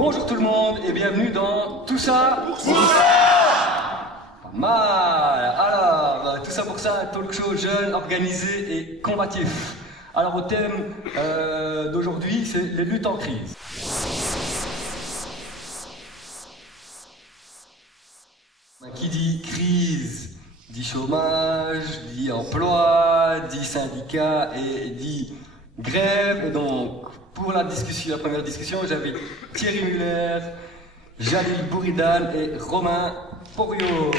Bonjour tout le monde et bienvenue dans Tout ça pour ça. Pas mal. Alors, Tout ça pour ça, un talk show jeune, organisé et combatif. Alors au thème d'aujourd'hui, c'est les luttes en crise. Qui dit crise, dit chômage, dit emploi, dit syndicat et dit grève. Et donc, pour la première discussion, j'avais Thierry Muller, Jalil Bouridan et Romain Porio.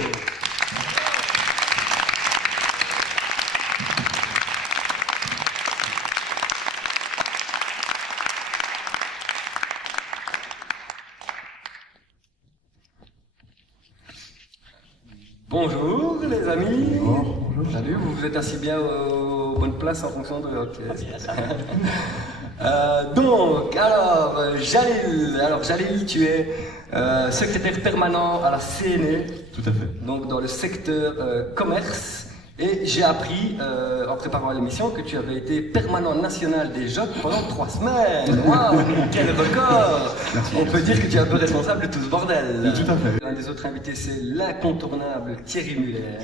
Bonjour les amis. Bonjour. Salut, vous vous êtes assis bien aux bonnes places en fonction de... Ok. Jalil, tu es secrétaire permanent à la CNE. Tout à fait. Donc dans le secteur commerce. Et j'ai appris, en préparant l'émission, que tu avais été permanent national des Jeux pendant 3 semaines. Waouh, quel record! Merci. On peut dire que tu es un peu responsable de tout ce bordel. Tout à fait. Un des autres invités, c'est l'incontournable Thierry Muller.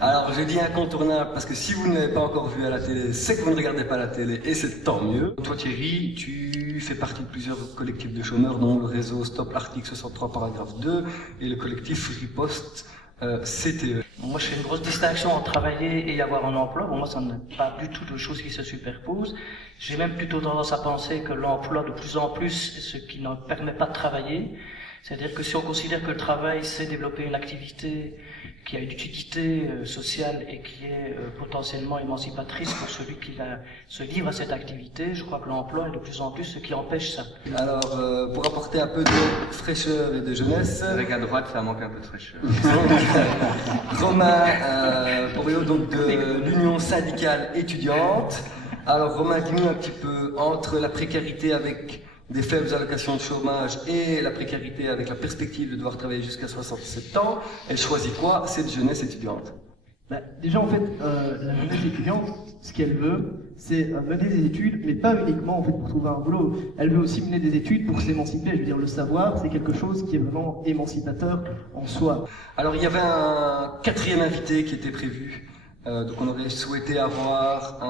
Alors, je dis incontournable parce que si vous ne l'avez pas encore vu à la télé, c'est que vous ne regardez pas la télé et c'est tant mieux. Toi, Thierry, tu fais partie de plusieurs collectifs de chômeurs, dont le réseau Stop Article 63 paragraphe 2 et le collectif Riposte CTE. Moi, je fais une grosse distinction entre travailler et avoir un emploi. Pour moi, ça n'est pas du tout de choses qui se superposent. J'ai même plutôt tendance à penser que l'emploi, de plus en plus, est ce qui ne permet pas de travailler. C'est-à-dire que si on considère que le travail, c'est développer une activité qui a une utilité sociale et qui est potentiellement émancipatrice pour celui qui se livre à cette activité, je crois que l'emploi est de plus en plus ce qui empêche ça. Alors, pour apporter un peu de fraîcheur et de jeunesse... C'est vrai qu'à droite, ça manque un peu de fraîcheur. Romain Porio, donc de l'Union syndicale étudiante. Alors, Romain, dis-nous un petit peu, entre la précarité avec des faibles allocations de chômage et la précarité avec la perspective de devoir travailler jusqu'à 67 ans, elle choisit quoi, cette jeunesse étudiante? Déjà, en fait, la jeunesse étudiante, ce qu'elle veut, c'est mener des études, mais pas uniquement en fait pour trouver un boulot. Elle veut aussi mener des études pour s'émanciper. Je veux dire, le savoir, c'est quelque chose qui est vraiment émancipateur en soi. Alors, il y avait un 4e invité qui était prévu. Donc, on aurait souhaité avoir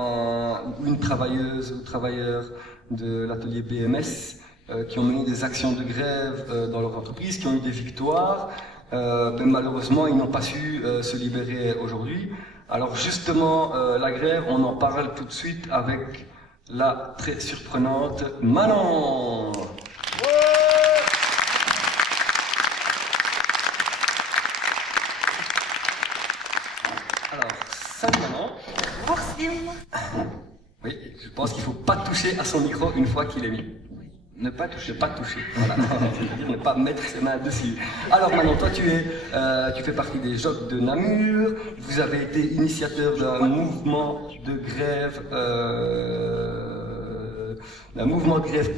une travailleuse ou travailleur de l'atelier BMS qui ont mené des actions de grève dans leur entreprise, qui ont eu des victoires. Mais malheureusement, ils n'ont pas su se libérer aujourd'hui. Alors justement, la grève, on en parle tout de suite avec la très surprenante Manon. Alors, salut Manon. Bonjour Sim. Oui, je pense qu'il ne faut pas toucher à son micro une fois qu'il est mis. Ne pas toucher, voilà. C'est-à-dire ne pas mettre ses mains dessus. Alors maintenant, toi tu fais partie des Jocs de Namur, vous avez été initiateur d'un mouvement de grève,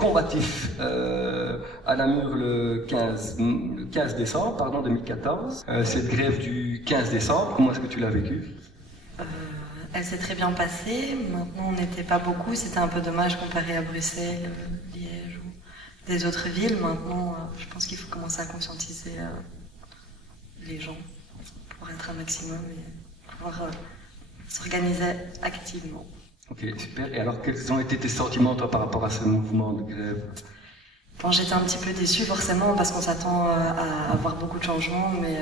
combatif à Namur le 15 décembre, pardon, 2014. Cette grève du 15 décembre, comment est-ce que tu l'as vécue? Elle s'est très bien passée. Maintenant, on n'était pas beaucoup. C'était un peu dommage comparé à Bruxelles, Liège ou des autres villes. Maintenant, je pense qu'il faut commencer à conscientiser les gens pour être un maximum et pouvoir s'organiser activement. Ok, super. Et alors, quels ont été tes sentiments, toi, par rapport à ce mouvement de grève? Bon, j'étais un petit peu déçue, forcément, parce qu'on s'attend à avoir beaucoup de changements, mais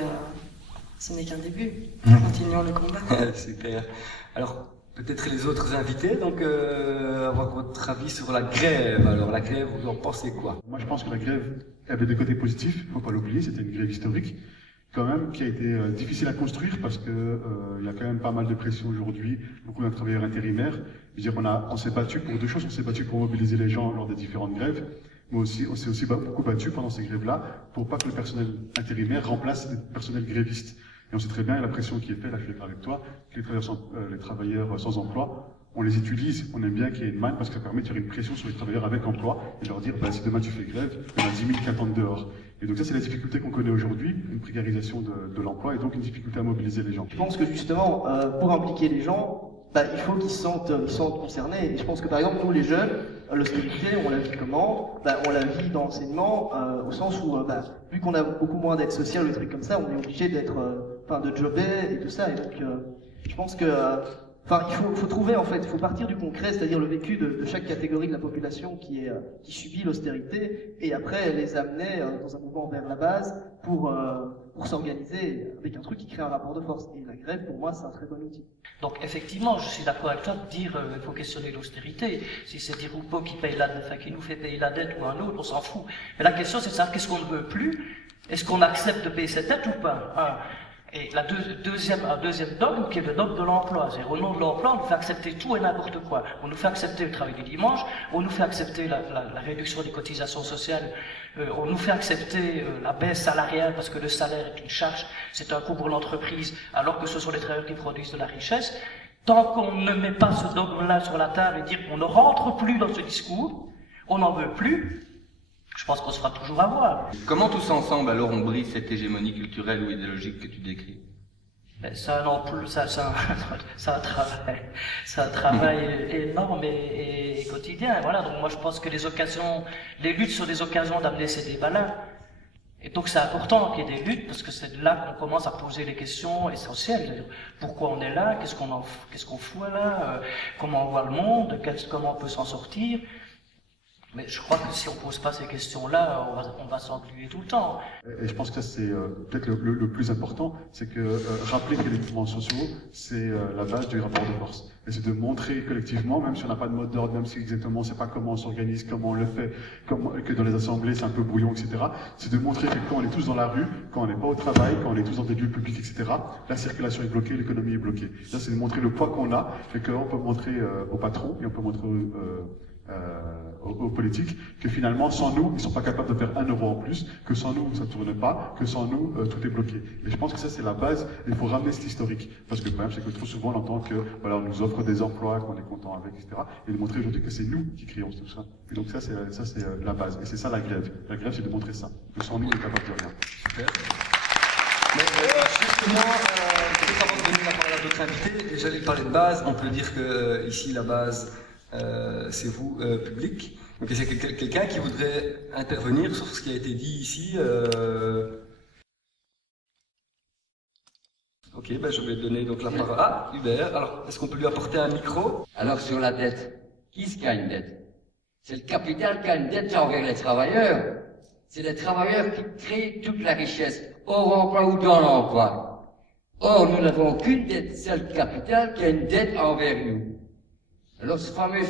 ce n'est qu'un début. Continuons le combat. Super. Alors, peut-être les autres invités, donc, avoir votre avis sur la grève. Alors, la grève, vous en pensez quoi? Moi, je pense que la grève avait des côtés positifs, faut pas l'oublier, c'était une grève historique, quand même, qui a été difficile à construire parce que il y a quand même pas mal de pression aujourd'hui, beaucoup de travailleurs intérimaires. Je veux dire, on s'est battu pour deux choses, on s'est battu pour mobiliser les gens lors des différentes grèves, mais aussi, on s'est aussi beaucoup battu pendant ces grèves-là pour pas que le personnel intérimaire remplace le personnel gréviste. Et on sait très bien la pression qui est faite, là je suis d'accord avec toi, que les travailleurs sans emploi, on les utilise, on aime bien qu'il y ait une manne parce que ça permet de faire une pression sur les travailleurs avec emploi et de leur dire, bah, si demain tu fais grève, il y en a 10 000 qui attendent dehors. Et donc ça, c'est la difficulté qu'on connaît aujourd'hui, une précarisation de l'emploi et donc une difficulté à mobiliser les gens. Je pense que justement, pour impliquer les gens, bah, il faut qu'ils se sentent concernés. Et je pense que par exemple, nous les jeunes, l'austérité, on la vit comment? Bah, on la vit dans l'enseignement, au sens où, bah, vu qu'on a beaucoup moins d'aide sociale ou des trucs comme ça, on est obligé d'être, de jobber et tout ça. Et donc, je pense que, il faut trouver, en fait, il faut partir du concret, c'est-à-dire le vécu de chaque catégorie de la population qui subit l'austérité, et après les amener dans un mouvement vers la base pour s'organiser avec un truc qui crée un rapport de force. Et la grève, pour moi, c'est un très bon outil. Donc effectivement, je suis d'accord avec toi de dire il faut questionner l'austérité. Si c'est Di Rupo qui paye qui nous fait payer la dette ou un autre, on s'en fout. Mais la question, c'est de savoir qu'est-ce qu'on ne veut plus. Est-ce qu'on accepte de payer cette dette ou pas? Et un deuxième dogme qui est le dogme de l'emploi. C'est au nom de l'emploi, on nous fait accepter tout et n'importe quoi. On nous fait accepter le travail du dimanche, on nous fait accepter la réduction des cotisations sociales, on nous fait accepter la baisse salariale parce que le salaire est une charge, c'est un coût pour l'entreprise, alors que ce sont les travailleurs qui produisent de la richesse. Tant qu'on ne met pas ce dogme-là sur la table et dire qu'on ne rentre plus dans ce discours, on n'en veut plus, je pense qu'on se fera toujours avoir. Comment tous ensemble, alors, on brise cette hégémonie culturelle ou idéologique que tu décris? C'est un travail énorme et quotidien. Voilà. Donc moi, je pense que les luttes sont des occasions d'amener ces débats-là. Et donc c'est important qu'il y ait des luttes parce que c'est là qu'on commence à poser les questions essentielles. C'est-à-dire, pourquoi on est là? Qu'est-ce qu'on fout là? Comment on voit le monde? Comment on peut s'en sortir? Mais je crois que si on pose pas ces questions-là, on va s'engluer tout le temps. Et je pense que ça, c'est peut-être le plus important, c'est que rappeler que les mouvements sociaux, c'est la base du rapport de force. Et c'est de montrer collectivement, même si on n'a pas de mode d'ordre, même si exactement on ne sait pas comment on s'organise, comment on le fait, que dans les assemblées c'est un peu brouillon, etc. C'est de montrer que quand on est tous dans la rue, quand on n'est pas au travail, quand on est tous dans des lieux publics, etc., la circulation est bloquée, l'économie est bloquée. Ça, c'est de montrer le poids qu'on a, et qu'on peut montrer aux patrons, et on peut montrer aux politiques, que finalement, sans nous, ils ne sont pas capables de faire 1 euro en plus, que sans nous, ça ne tourne pas, que sans nous, tout est bloqué. Et je pense que ça, c'est la base, il faut ramener cet historique. Parce que le problème, c'est que trop souvent, on entend que, voilà, on nous offre des emplois, qu'on est content avec, etc. Et de montrer aujourd'hui que c'est nous qui créons tout ça. Et donc ça, c'est la base. Et c'est ça, la grève. La grève, c'est de montrer ça. Que sans nous, on est capable de rien. Super. Mais justement, peut-être avant de donner la parole à d'autres invités, j'allais parler de base. On peut dire que ici, la base, c'est vous, public. Donc c'est quelqu'un qui voudrait intervenir sur ce qui a été dit ici. Ok, ben je vais donner donc la parole à Hubert. Alors, est-ce qu'on peut lui apporter un micro? Alors sur la dette, qui est-ce qui a une dette? C'est le capital qui a une dette envers les travailleurs. C'est les travailleurs qui créent toute la richesse, hors emploi ou dans l'emploi. Or, nous n'avons qu'une dette, c'est le capital qui a une dette envers nous. Alors, ce fameux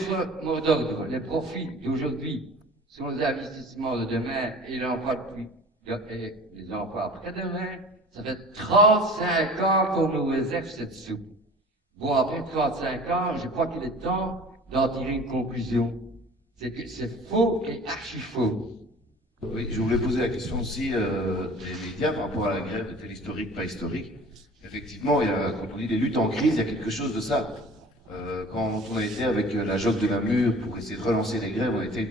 mot d'ordre, les profits d'aujourd'hui sont les investissements de demain et l'emploi et les emplois après-demain, ça fait 35 ans qu'on nous réserve cette soupe. Bon, après 35 ans, je crois qu'il est temps d'en tirer une conclusion. C'est que c'est faux et archi faux. Oui, je voulais poser la question aussi des médias par rapport à la grève de tel historique, pas historique. Effectivement, quand on dit les luttes en crise, il y a quelque chose de ça. Quand on a été avec la Joc de Namur pour essayer de relancer les grèves, on a été à une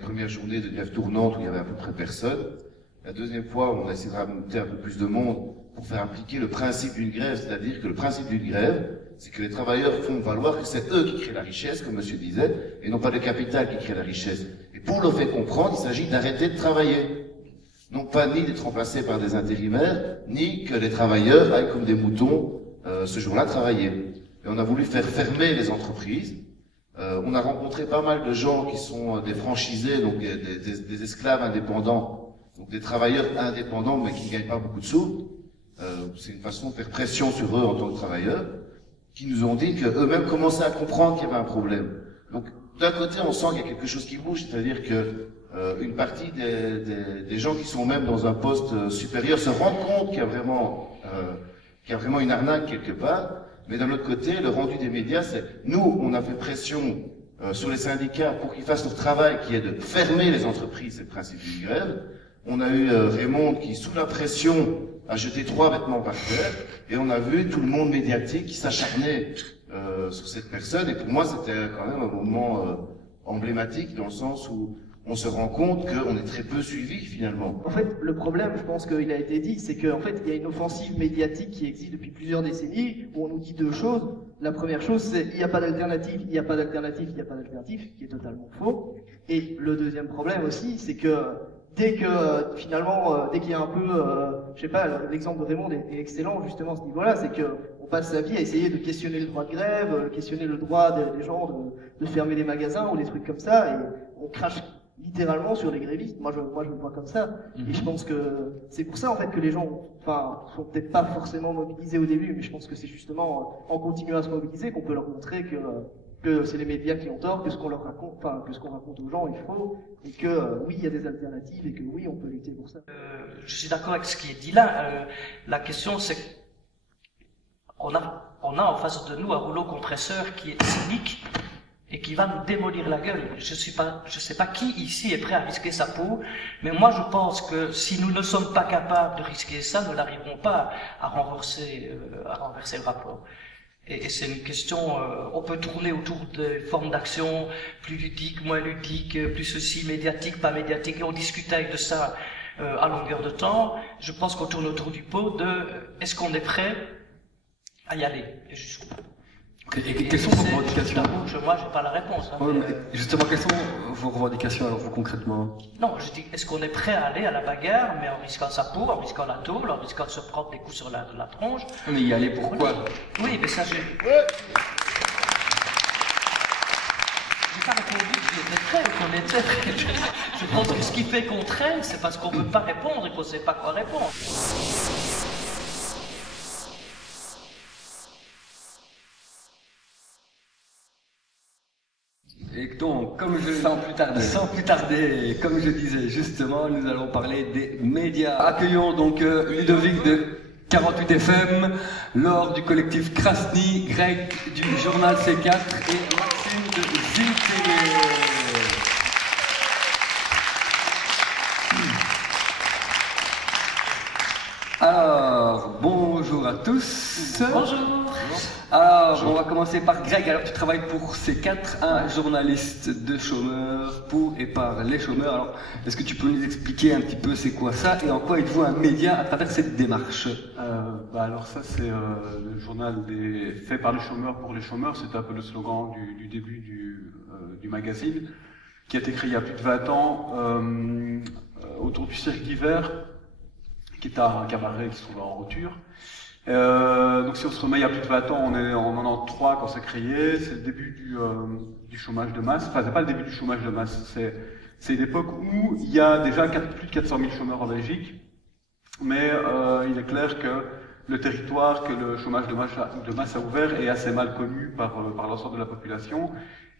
première journée de grève tournante où il y avait à peu près personne. La deuxième fois, on a essayé de ramener un peu plus de monde pour faire appliquer le principe d'une grève, c'est-à-dire que le principe d'une grève, c'est que les travailleurs font valoir que c'est eux qui créent la richesse, comme monsieur disait, et non pas le capital qui crée la richesse. Et pour le faire comprendre, il s'agit d'arrêter de travailler. Non pas ni d'être remplacés par des intérimaires, ni que les travailleurs aillent comme des moutons ce jour-là travailler. et on a voulu faire fermer les entreprises. On a rencontré pas mal de gens qui sont des franchisés, donc des esclaves indépendants, donc des travailleurs indépendants mais qui ne gagnent pas beaucoup de sous. C'est une façon de faire pression sur eux en tant que travailleurs, qui nous ont dit qu'eux-mêmes commençaient à comprendre qu'il y avait un problème. Donc d'un côté, on sent qu'il y a quelque chose qui bouge, c'est-à-dire que une partie des gens qui sont même dans un poste supérieur se rendent compte qu'il y a vraiment une arnaque quelque part. Mais d'un autre côté, le rendu des médias, c'est nous, on a fait pression sur les syndicats pour qu'ils fassent leur travail, qui est de fermer les entreprises, c'est le principe d'une grève. On a eu Raymond qui, sous la pression, a jeté 3 vêtements par terre, et on a vu tout le monde médiatique qui s'acharnait sur cette personne. Et pour moi, c'était quand même un moment emblématique dans le sens où on se rend compte qu'on est très peu suivi finalement. En fait, le problème, je pense qu'il a été dit, c'est qu'en fait, il y a une offensive médiatique qui existe depuis plusieurs décennies, où on nous dit 2 choses. La première chose, c'est il n'y a pas d'alternative, il n'y a pas d'alternative, il n'y a pas d'alternative, qui est totalement faux. Et le deuxième problème aussi, c'est que dès que finalement, dès qu'il y a un peu, je sais pas, l'exemple de Raymond est excellent justement à ce niveau-là, c'est que on passe sa vie à essayer de questionner le droit de grève, questionner le droit des gens de fermer des magasins ou des trucs comme ça, et on crache littéralement sur les grévistes. Moi je le vois comme ça. Et je pense que c'est pour ça en fait que les gens, sont peut-être pas forcément mobilisés au début, mais je pense que c'est justement en continuant à se mobiliser qu'on peut leur montrer que c'est les médias qui ont tort, que ce qu'on leur raconte, que ce qu'on raconte aux gens est faux, et que oui il y a des alternatives et que oui on peut lutter pour ça. Je suis d'accord avec ce qui est dit là. La question c'est qu'on a en face de nous un rouleau compresseur qui est cynique et qui va nous démolir la gueule. Je sais pas qui ici est prêt à risquer sa peau, mais moi je pense que si nous ne sommes pas capables de risquer ça, nous n'arriverons pas à renverser le rapport. Et c'est une question, on peut tourner autour des formes d'action plus ludiques, moins ludiques, plus ceci, médiatique, pas médiatique, et on discutait de ça à longueur de temps. Je pense qu'on tourne autour du pot de est-ce qu'on est prêt à y aller jusqu'au bout. Et quelles sont vos revendications? Moi, j'ai pas la réponse. Hein, justement, quelles sont vos revendications alors vous concrètement? Non, je dis, est-ce qu'on est prêt à aller à la bagarre, mais en risquant sa peau, en risquant la tôle, en risquant de se prendre des coups sur la tronche? Mais y aller pourquoi? Oui, mais ça, j'ai pas répondu que j'étais prêt ou qu'on était prêt. Je pense que ce qui fait qu'on traîne, c'est parce qu'on peut pas répondre et qu'on sait pas quoi répondre. Et donc, sans plus tarder, comme je disais justement, nous allons parler des médias. Accueillons donc Ludovic de 48 FM, Laure du collectif Krasny, Greg du journal C4 et Maxime de ZTV. Alors, bonjour à tous. Bonjour. Alors, on va commencer par Greg. Alors, tu travailles pour C4, un journaliste de chômeurs pour et par les chômeurs. Alors, est-ce que tu peux nous expliquer un petit peu c'est quoi ça et en quoi êtes-vous un média à travers cette démarche? Alors ça, c'est le journal fait par les chômeurs pour les chômeurs. C'est un peu le slogan du début du magazine, qui a été créé il y a plus de 20 ans autour du Cirque d'hiver, qui est un cabaret qui se trouve en Roture. Donc si on se remet il y a plus de 20 ans, on est en 93 quand c'est créé, c'est le début du chômage de masse. Enfin, c'est pas le début du chômage de masse, c'est une époque où il y a déjà plus de 400 000 chômeurs en Belgique, mais il est clair que le territoire que le chômage de masse a ouvert est assez mal connu par l'ensemble de la population,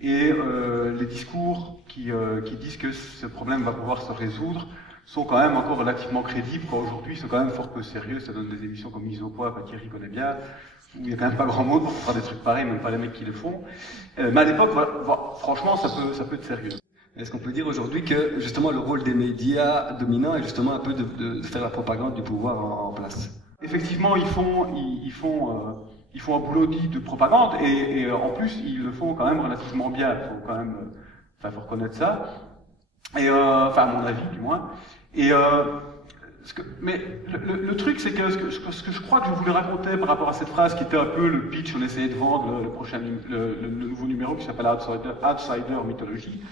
et les discours qui disent que ce problème va pouvoir se résoudre sont quand même encore relativement crédibles, quand aujourd'hui c'est quand même fort peu sérieux. Ça donne des émissions comme Mise au Point, Thierry connaît bien, où il n'y a quand même pas grand monde pour faire des trucs pareils, même pas les mecs qui les font. Mais à l'époque, franchement, ça peut être sérieux. Est-ce qu'on peut dire aujourd'hui que justement le rôle des médias dominants est justement un peu de faire la propagande du pouvoir en place? Effectivement, ils font un boulot dit de propagande, et en plus ils le font quand même relativement bien. Faut reconnaître ça. Et à mon avis du moins. Et mais le truc, c'est que ce que je crois que je voulais raconter par rapport à cette phrase qui était un peu le pitch, on essayait de vendre le nouveau numéro qui s'appelle Outsider Mythologie.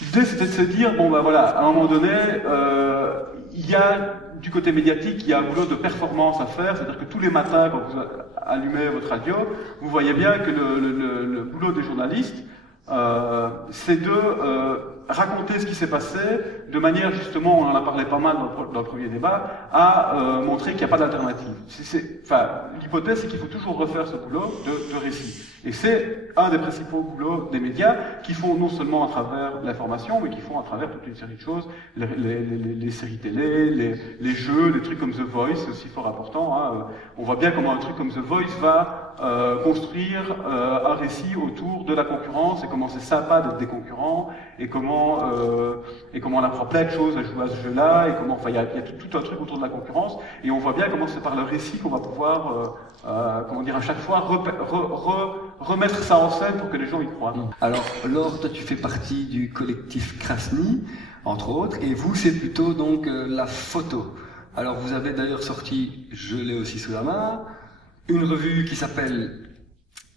L'idée, c'était de se dire, bon, ben voilà, à un moment donné, il y a, du côté médiatique, il y a un boulot de performance à faire, c'est-à-dire que tous les matins, quand vous allumez votre radio, vous voyez bien que le boulot des journalistes, c'est de raconter ce qui s'est passé de manière, justement, on en a parlé pas mal dans le premier débat, à montrer qu'il n'y a pas d'alternative. Enfin, l'hypothèse, c'est qu'il faut toujours refaire ce boulot de récit. Et c'est un des principaux boulots des médias qui font non seulement à travers l'information, mais qui font à travers toute une série de choses, les séries télé, les jeux, les trucs comme The Voice, c'est aussi fort important. Hein. On voit bien comment un truc comme The Voice va construire un récit autour de la concurrence et comment c'est sympa d'être des concurrents et comment on apprend plein de choses à jouer à ce jeu-là et comment, enfin, il y a tout un truc autour de la concurrence et on voit bien comment c'est par le récit qu'on va pouvoir, comment dire, à chaque fois remettre ça en scène pour que les gens y croient. Alors, Laure, toi tu fais partie du collectif Krasny, entre autres, et vous c'est plutôt donc la photo. Alors vous avez d'ailleurs sorti, je l'ai aussi sous la main, une revue qui s'appelle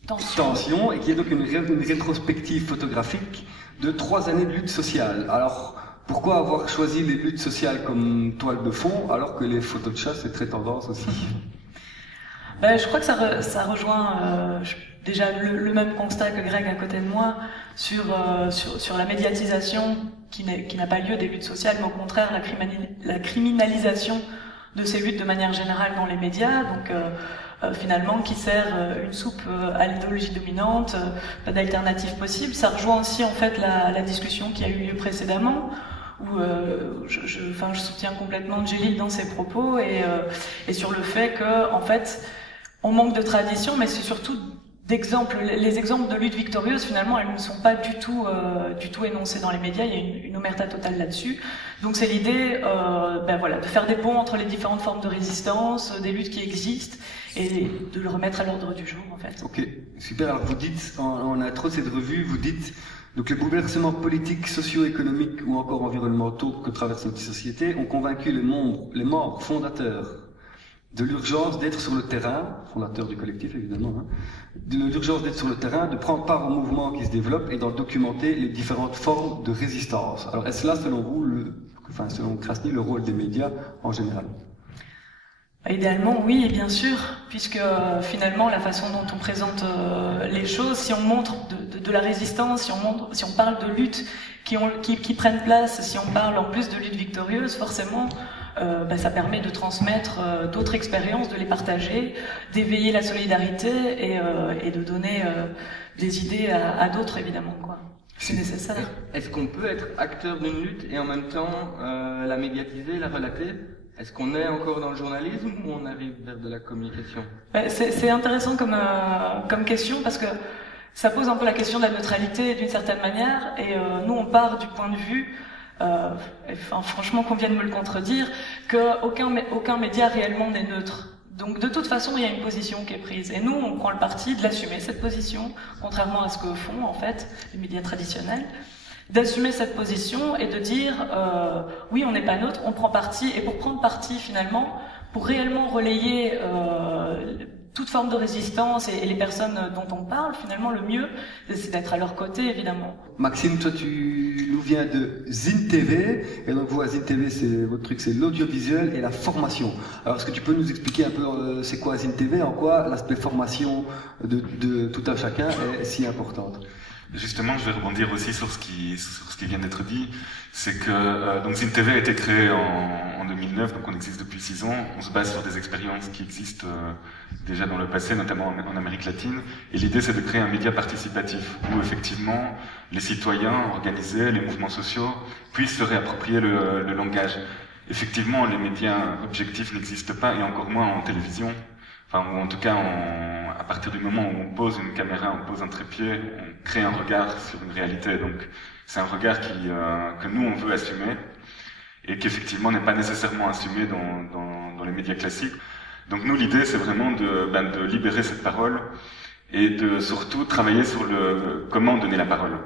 Tension et qui est donc une rétrospective photographique de 3 années de lutte sociale. Alors, pourquoi avoir choisi les luttes sociales comme toile de fond alors que les photos de chat c'est très tendance aussi? Je crois que ça rejoint déjà le même constat que Greg à côté de moi sur la médiatisation qui n'a pas lieu des luttes sociales, mais au contraire la criminalisation de ces luttes de manière générale dans les médias, donc finalement qui sert une soupe à l'idéologie dominante, pas d'alternative possible. Ça rejoint aussi en fait la discussion qui a eu lieu précédemment, où je soutiens complètement Angélique dans ses propos et sur le fait que en fait on manque de tradition, mais c'est surtout d'exemples. Les exemples de lutte victorieuse, finalement, elles ne sont pas du tout énoncées dans les médias. Il y a une omerta totale là-dessus. Donc c'est l'idée, de faire des ponts entre les différentes formes de résistance, des luttes qui existent, et de le remettre à l'ordre du jour, en fait. Ok, super. Alors vous dites, en intro de cette revue, vous dites donc les bouleversements politiques, socio-économiques ou encore environnementaux que traverse notre société ont convaincu les membres fondateurs de l'urgence d'être sur le terrain, fondateur du collectif évidemment, hein, de l'urgence d'être sur le terrain, de prendre part au mouvement qui se développe et d'en documenter les différentes formes de résistance. Alors est-ce là, selon vous, selon Krasny, le rôle des médias en général? Idéalement, oui, bien sûr, puisque finalement la façon dont on présente les choses, si on montre de la résistance, si on parle de luttes qui prennent place, si on parle en plus de luttes victorieuses, forcément, ça permet de transmettre d'autres expériences, de les partager, d'éveiller la solidarité et de donner des idées à d'autres, évidemment, quoi. C'est nécessaire. Est-ce qu'on peut être acteur d'une lutte et en même temps la médiatiser, la relater? Est-ce qu'on est encore dans le journalisme ou on arrive vers de la communication? C'est intéressant comme question parce que ça pose un peu la question de la neutralité d'une certaine manière et nous on part du point de vue franchement qu'on vienne me le contredire, qu'aucun média réellement n'est neutre. Donc de toute façon, il y a une position qui est prise. Et nous, on prend le parti de l'assumer, cette position, contrairement à ce que font en fait les médias traditionnels, d'assumer cette position et de dire oui, on n'est pas neutre, on prend parti. Et pour prendre parti finalement, pour réellement relayer toute forme de résistance et les personnes dont on parle, finalement, le mieux, c'est d'être à leur côté, évidemment. Maxime, toi, tu nous viens de Zine TV, et donc vous, à Zine TV, votre truc, c'est l'audiovisuel et la formation. Alors, est-ce que tu peux nous expliquer un peu c'est quoi Zine TV, en quoi l'aspect formation de tout un chacun est si importante? Justement, je vais rebondir aussi sur ce qui vient d'être dit. C'est que donc Zine TV a été créé en 2009, donc on existe depuis 6 ans. On se base sur des expériences qui existent déjà dans le passé, notamment en Amérique latine. Et l'idée, c'est de créer un média participatif où effectivement les citoyens organisés, les mouvements sociaux puissent se réapproprier le langage. Effectivement, les médias objectifs n'existent pas, et encore moins en télévision. Enfin, ou en tout cas, à partir du moment où on pose une caméra, on pose un trépied, on crée un regard sur une réalité. Donc, c'est un regard que nous, on veut assumer, et qui effectivement n'est pas nécessairement assumé dans les médias classiques. Donc nous, l'idée, c'est vraiment de libérer cette parole, et de surtout travailler sur comment donner la parole.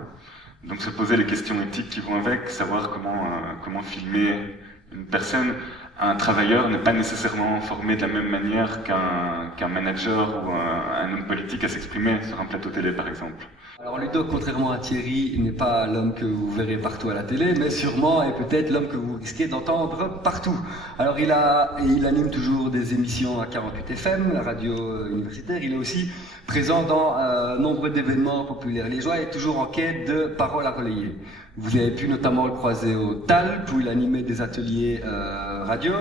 Donc se poser les questions éthiques qui vont avec, savoir comment filmer une personne un travailleur n'est pas nécessairement formé de la même manière qu'un manager ou un homme politique à s'exprimer sur un plateau télé, par exemple. Alors Ludo, contrairement à Thierry, il n'est pas l'homme que vous verrez partout à la télé, mais sûrement est peut-être l'homme que vous risquez d'entendre partout. Alors il anime toujours des émissions à 48 FM, la radio universitaire. Il est aussi présent dans nombreux d'événements populaires liégeois et toujours en quête de paroles à relayer. Vous avez pu notamment le croiser au TALP où il animait des ateliers radio.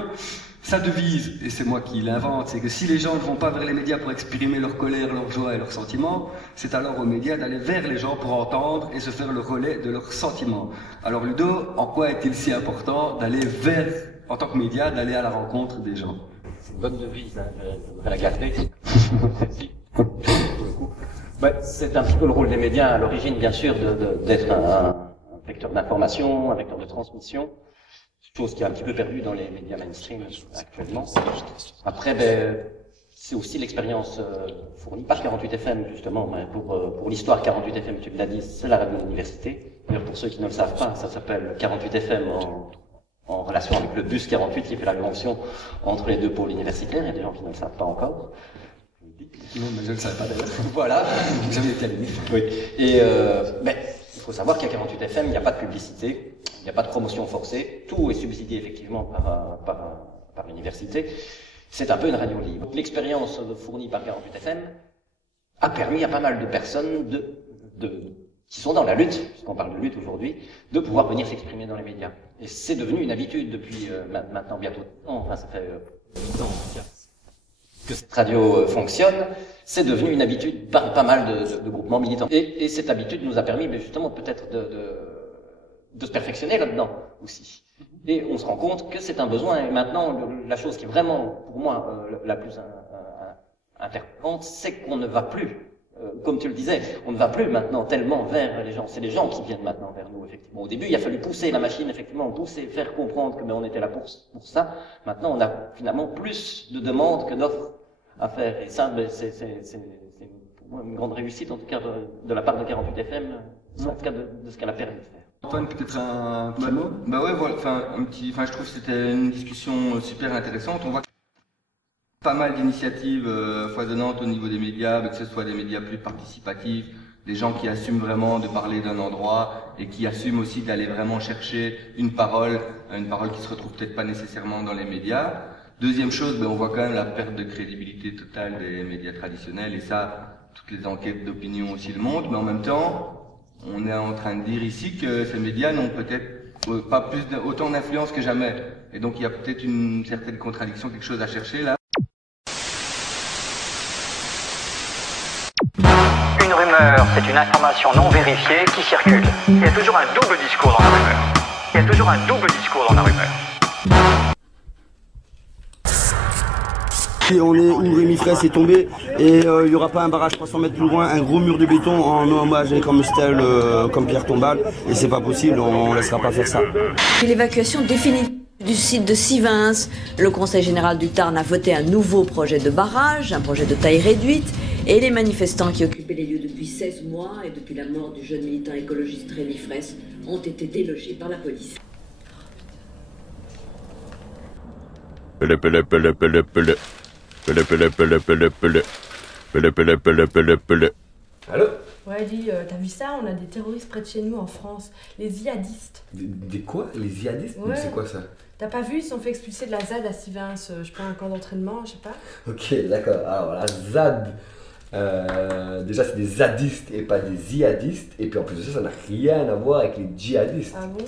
Sa devise, et c'est moi qui l'invente, c'est que si les gens ne vont pas vers les médias pour exprimer leur colère, leur joie et leurs sentiments, c'est alors aux médias d'aller vers les gens pour entendre et se faire le relais de leurs sentiments. Alors Ludo, en quoi est-il si important d'aller vers, en tant que média, d'aller à la rencontre des gens? C'est une bonne devise, hein, je devrais la garder. C'est un petit peu le rôle des médias à l'origine, bien sûr, d'être un vecteur d'information, un vecteur de transmission. Chose qui est un petit peu perdue dans les médias mainstream actuellement. Après, c'est aussi l'expérience fournie par 48 FM, justement. Pour l'histoire, 48 FM, tu l'as dit, c'est la radio de l'université. D'ailleurs, pour ceux qui ne le savent pas, ça s'appelle 48 FM en relation avec le bus 48 qui fait la jonction entre les deux pôles universitaires. Il y a des gens qui ne le savent pas encore. Non, mais je ne le savais pas d'ailleurs. Voilà. J'avais été allumé. Oui. Et il faut savoir qu'à 48 FM, il n'y a pas de publicité. Il n'y a pas de promotion forcée, tout est subsidié effectivement par l'université. C'est un peu une radio libre. L'expérience fournie par 48 FM a permis à pas mal de personnes qui sont dans la lutte, puisqu'on parle de lutte aujourd'hui, de pouvoir venir s'exprimer dans les médias. Et c'est devenu une habitude depuis maintenant bientôt 10 ans, enfin ça fait 8 ans que cette radio fonctionne. C'est devenu une habitude par pas mal de groupements militants. Et cette habitude nous a permis justement peut-être de se perfectionner là-dedans aussi. Et on se rend compte que c'est un besoin. Et maintenant, la chose qui est vraiment, pour moi, la plus interpellante, c'est qu'on ne va plus, comme tu le disais, on ne va plus maintenant tellement vers les gens. C'est les gens qui viennent maintenant vers nous, effectivement. Au début, il a fallu pousser la machine, effectivement, pousser, faire comprendre que on était là pour ça. Maintenant, on a finalement plus de demandes que d'offres à faire. Et ça, c'est pour moi une grande réussite, en tout cas, de la part de 48 FM, en tout cas de ce qu'elle a permis de faire. Antoine, peut-être un petit mot? Ouais, voilà, je trouve que c'était une discussion super intéressante. On voit pas mal d'initiatives foisonnantes au niveau des médias, que ce soit des médias plus participatifs, des gens qui assument vraiment de parler d'un endroit et qui assument aussi d'aller vraiment chercher une parole qui se retrouve peut-être pas nécessairement dans les médias. Deuxième chose, on voit quand même la perte de crédibilité totale des médias traditionnels et ça, toutes les enquêtes d'opinion aussi le montrent, mais en même temps, on est en train de dire ici que ces médias n'ont peut-être pas autant d'influence que jamais. Et donc il y a peut-être une certaine contradiction, quelque chose à chercher là. Une rumeur, c'est une information non vérifiée qui circule. Il y a toujours un double discours dans la rumeur. Il y a toujours un double discours dans la rumeur. On est où Rémi Fraisse est tombé et il n'y aura pas un barrage 300 mètres plus loin, un gros mur de béton en hommage comme stèle, comme Pierre Tombal, et c'est pas possible, on ne laissera pas faire ça. L'évacuation définitive du site de Sivins, le Conseil général du Tarn a voté un nouveau projet de barrage, un projet de taille réduite, et les manifestants qui occupaient les lieux depuis 16 mois et depuis la mort du jeune militant écologiste Rémi Fraisse ont été délogés par la police. Allô? Ouais, dis, t'as vu ça? On a des terroristes près de chez nous en France, les djihadistes. Des quoi? Les djihadistes? Ouais. C'est quoi ça? T'as pas vu? Ils se sont fait expulser de la ZAD à Sivins, je sais pas, un camp d'entraînement, je sais pas. Ok, d'accord. Alors la ZAD, déjà c'est des zadistes et pas des djihadistes. Et puis en plus de ça, ça n'a rien à voir avec les djihadistes. Ah bon?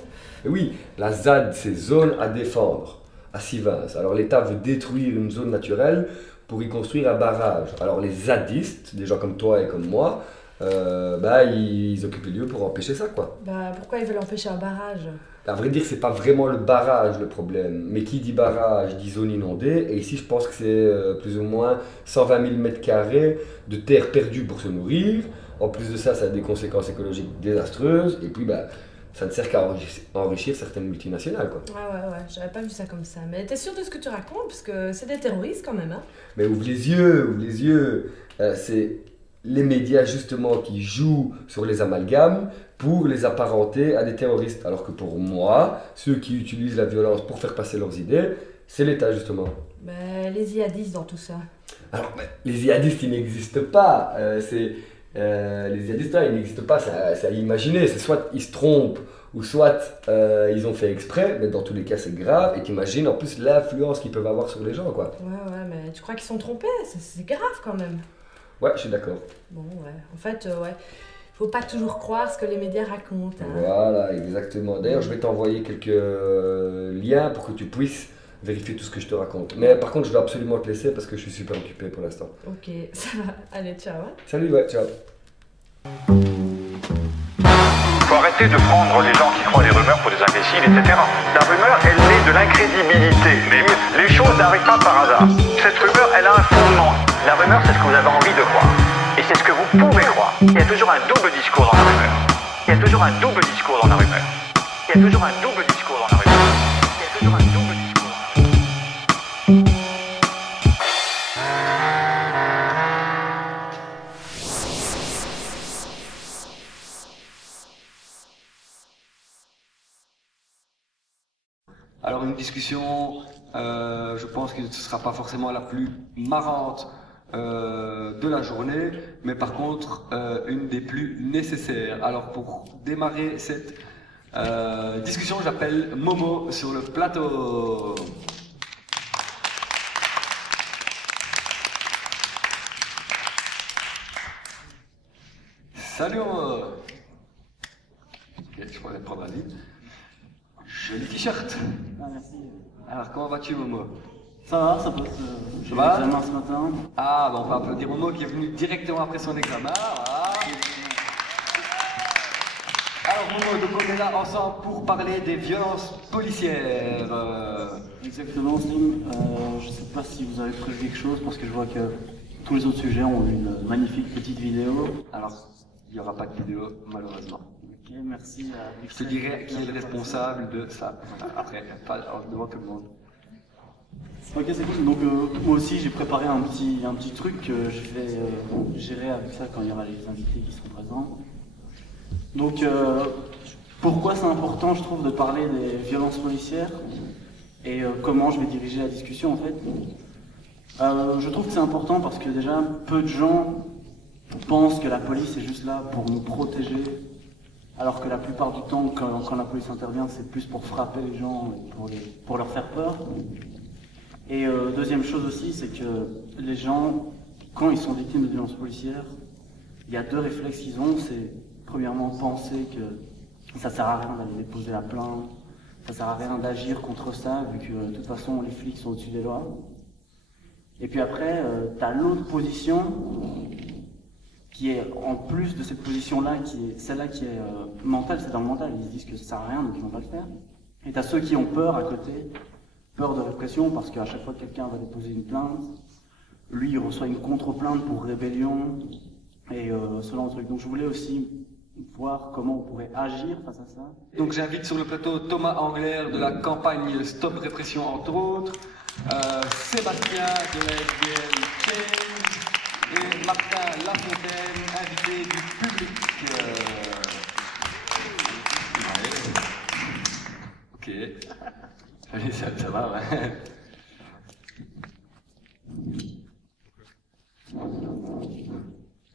Et oui, la ZAD c'est zone à défendre à Sivins. Alors l'État veut détruire une zone naturelle pour y construire un barrage. Alors les zadistes, des gens comme toi et comme moi, ils occupent les lieux pour empêcher ça, quoi. Bah pourquoi ils veulent empêcher un barrage? À vrai dire, c'est pas vraiment le barrage le problème, mais qui dit barrage dit zone inondée, et ici je pense que c'est plus ou moins 120 000 m² de terre perdue pour se nourrir. En plus de ça, ça a des conséquences écologiques désastreuses, et puis ça ne sert qu'à enrichir certaines multinationales, quoi. Ouais, j'avais pas vu ça comme ça. Mais t'es sûr de ce que tu racontes? Parce que c'est des terroristes quand même, hein? Mais ouvre les yeux, c'est les médias justement qui jouent sur les amalgames pour les apparenter à des terroristes. Alors que pour moi, ceux qui utilisent la violence pour faire passer leurs idées, C'est l'État, justement. Ben, les djihadistes dans tout ça. Alors, les djihadistes, ils n'existent pas. Les djihadistes, là, ils n'existent pas. C'est à imaginer. C'est soit ils se trompent, ou soit ils ont fait exprès, mais dans tous les cas, c'est grave. Et t'imagines en plus l'influence qu'ils peuvent avoir sur les gens, quoi. Ouais, mais tu crois qu'ils sont trompés? C'est grave quand même. Ouais, je suis d'accord. Bon, ouais. En fait, ouais. Faut pas toujours croire ce que les médias racontent. Hein. Voilà, exactement. D'ailleurs, je vais t'envoyer quelques liens pour que tu puisses vérifier tout ce que je te raconte. Mais par contre, je dois absolument te laisser parce que je suis super occupé pour l'instant. Ok, ça va. Allez, ciao. Hein. Salut, ouais, ciao. Faut arrêter de prendre les gens qui croient les rumeurs pour des imbéciles, etc. La rumeur, elle naît de l'incrédibilité. Mais les choses n'arrivent pas par hasard. Cette rumeur, elle a un fondement. La rumeur, c'est ce que vous avez envie de croire. Et c'est ce que vous pouvez croire. Il y a toujours un double discours dans la rumeur. Il y a toujours un double discours dans la rumeur. Il y a toujours un double discours dans la rumeur. Il y a toujours un double discours dans la rumeur. Alors une discussion, je pense que ce ne sera pas forcément la plus marrante de la journée, mais par contre une des plus nécessaires. Alors pour démarrer cette discussion, j'appelle Momo sur le plateau. Salut Momo. Ok, je pourrais prendre un lit. Joli t-shirt. Ah, merci. Alors comment vas-tu Momo? Ça va, ça passe. J'ai eu l'examen ce matin. Ah, on peut applaudir Momo qui est venu directement après son examen. Voilà. Alors Momo, donc on est là ensemble pour parler des violences policières. Exactement, Slim. Je ne sais pas si vous avez prévu quelque chose parce que je vois que tous les autres sujets ont une magnifique petite vidéo. Alors, il n'y aura pas de vidéo malheureusement. Ok, merci. Je te dirai qui est le responsable de ça. Voilà, après, pas devant tout le monde. Ok, c'est cool. Donc moi aussi j'ai préparé un petit truc que je vais gérer avec ça quand il y aura les invités qui seront présents. Donc pourquoi c'est important je trouve de parler des violences policières et comment je vais diriger la discussion en fait. Je trouve que c'est important parce que déjà peu de gens pensent que la police est juste là pour nous protéger, alors que la plupart du temps quand la police intervient c'est plus pour frapper les gens et pour leur faire peur. Et deuxième chose aussi, c'est que les gens, quand ils sont victimes de violences policières, il y a deux réflexes qu'ils ont. C'est premièrement penser que ça sert à rien d'aller déposer la plainte, ça sert à rien d'agir contre ça, vu que de toute façon les flics sont au-dessus des lois. Et puis après, tu as l'autre position, qui est en plus de cette position-là, qui est celle-là qui est mentale, c'est dans le mental, ils se disent que ça sert à rien, donc ils vont pas le faire. Et tu as ceux qui ont peur à côté, peur de répression, parce qu'à chaque fois que quelqu'un va déposer une plainte, lui il reçoit une contre-plainte pour rébellion, et ce genre de truc. Donc je voulais aussi voir comment on pourrait agir face à ça. Donc j'invite sur le plateau Thomas Angler de la campagne Stop Répression entre autres, Sébastien de la SBL Change et Martin Lafontaine, invité du public. Ok. Allez, ça va, ouais.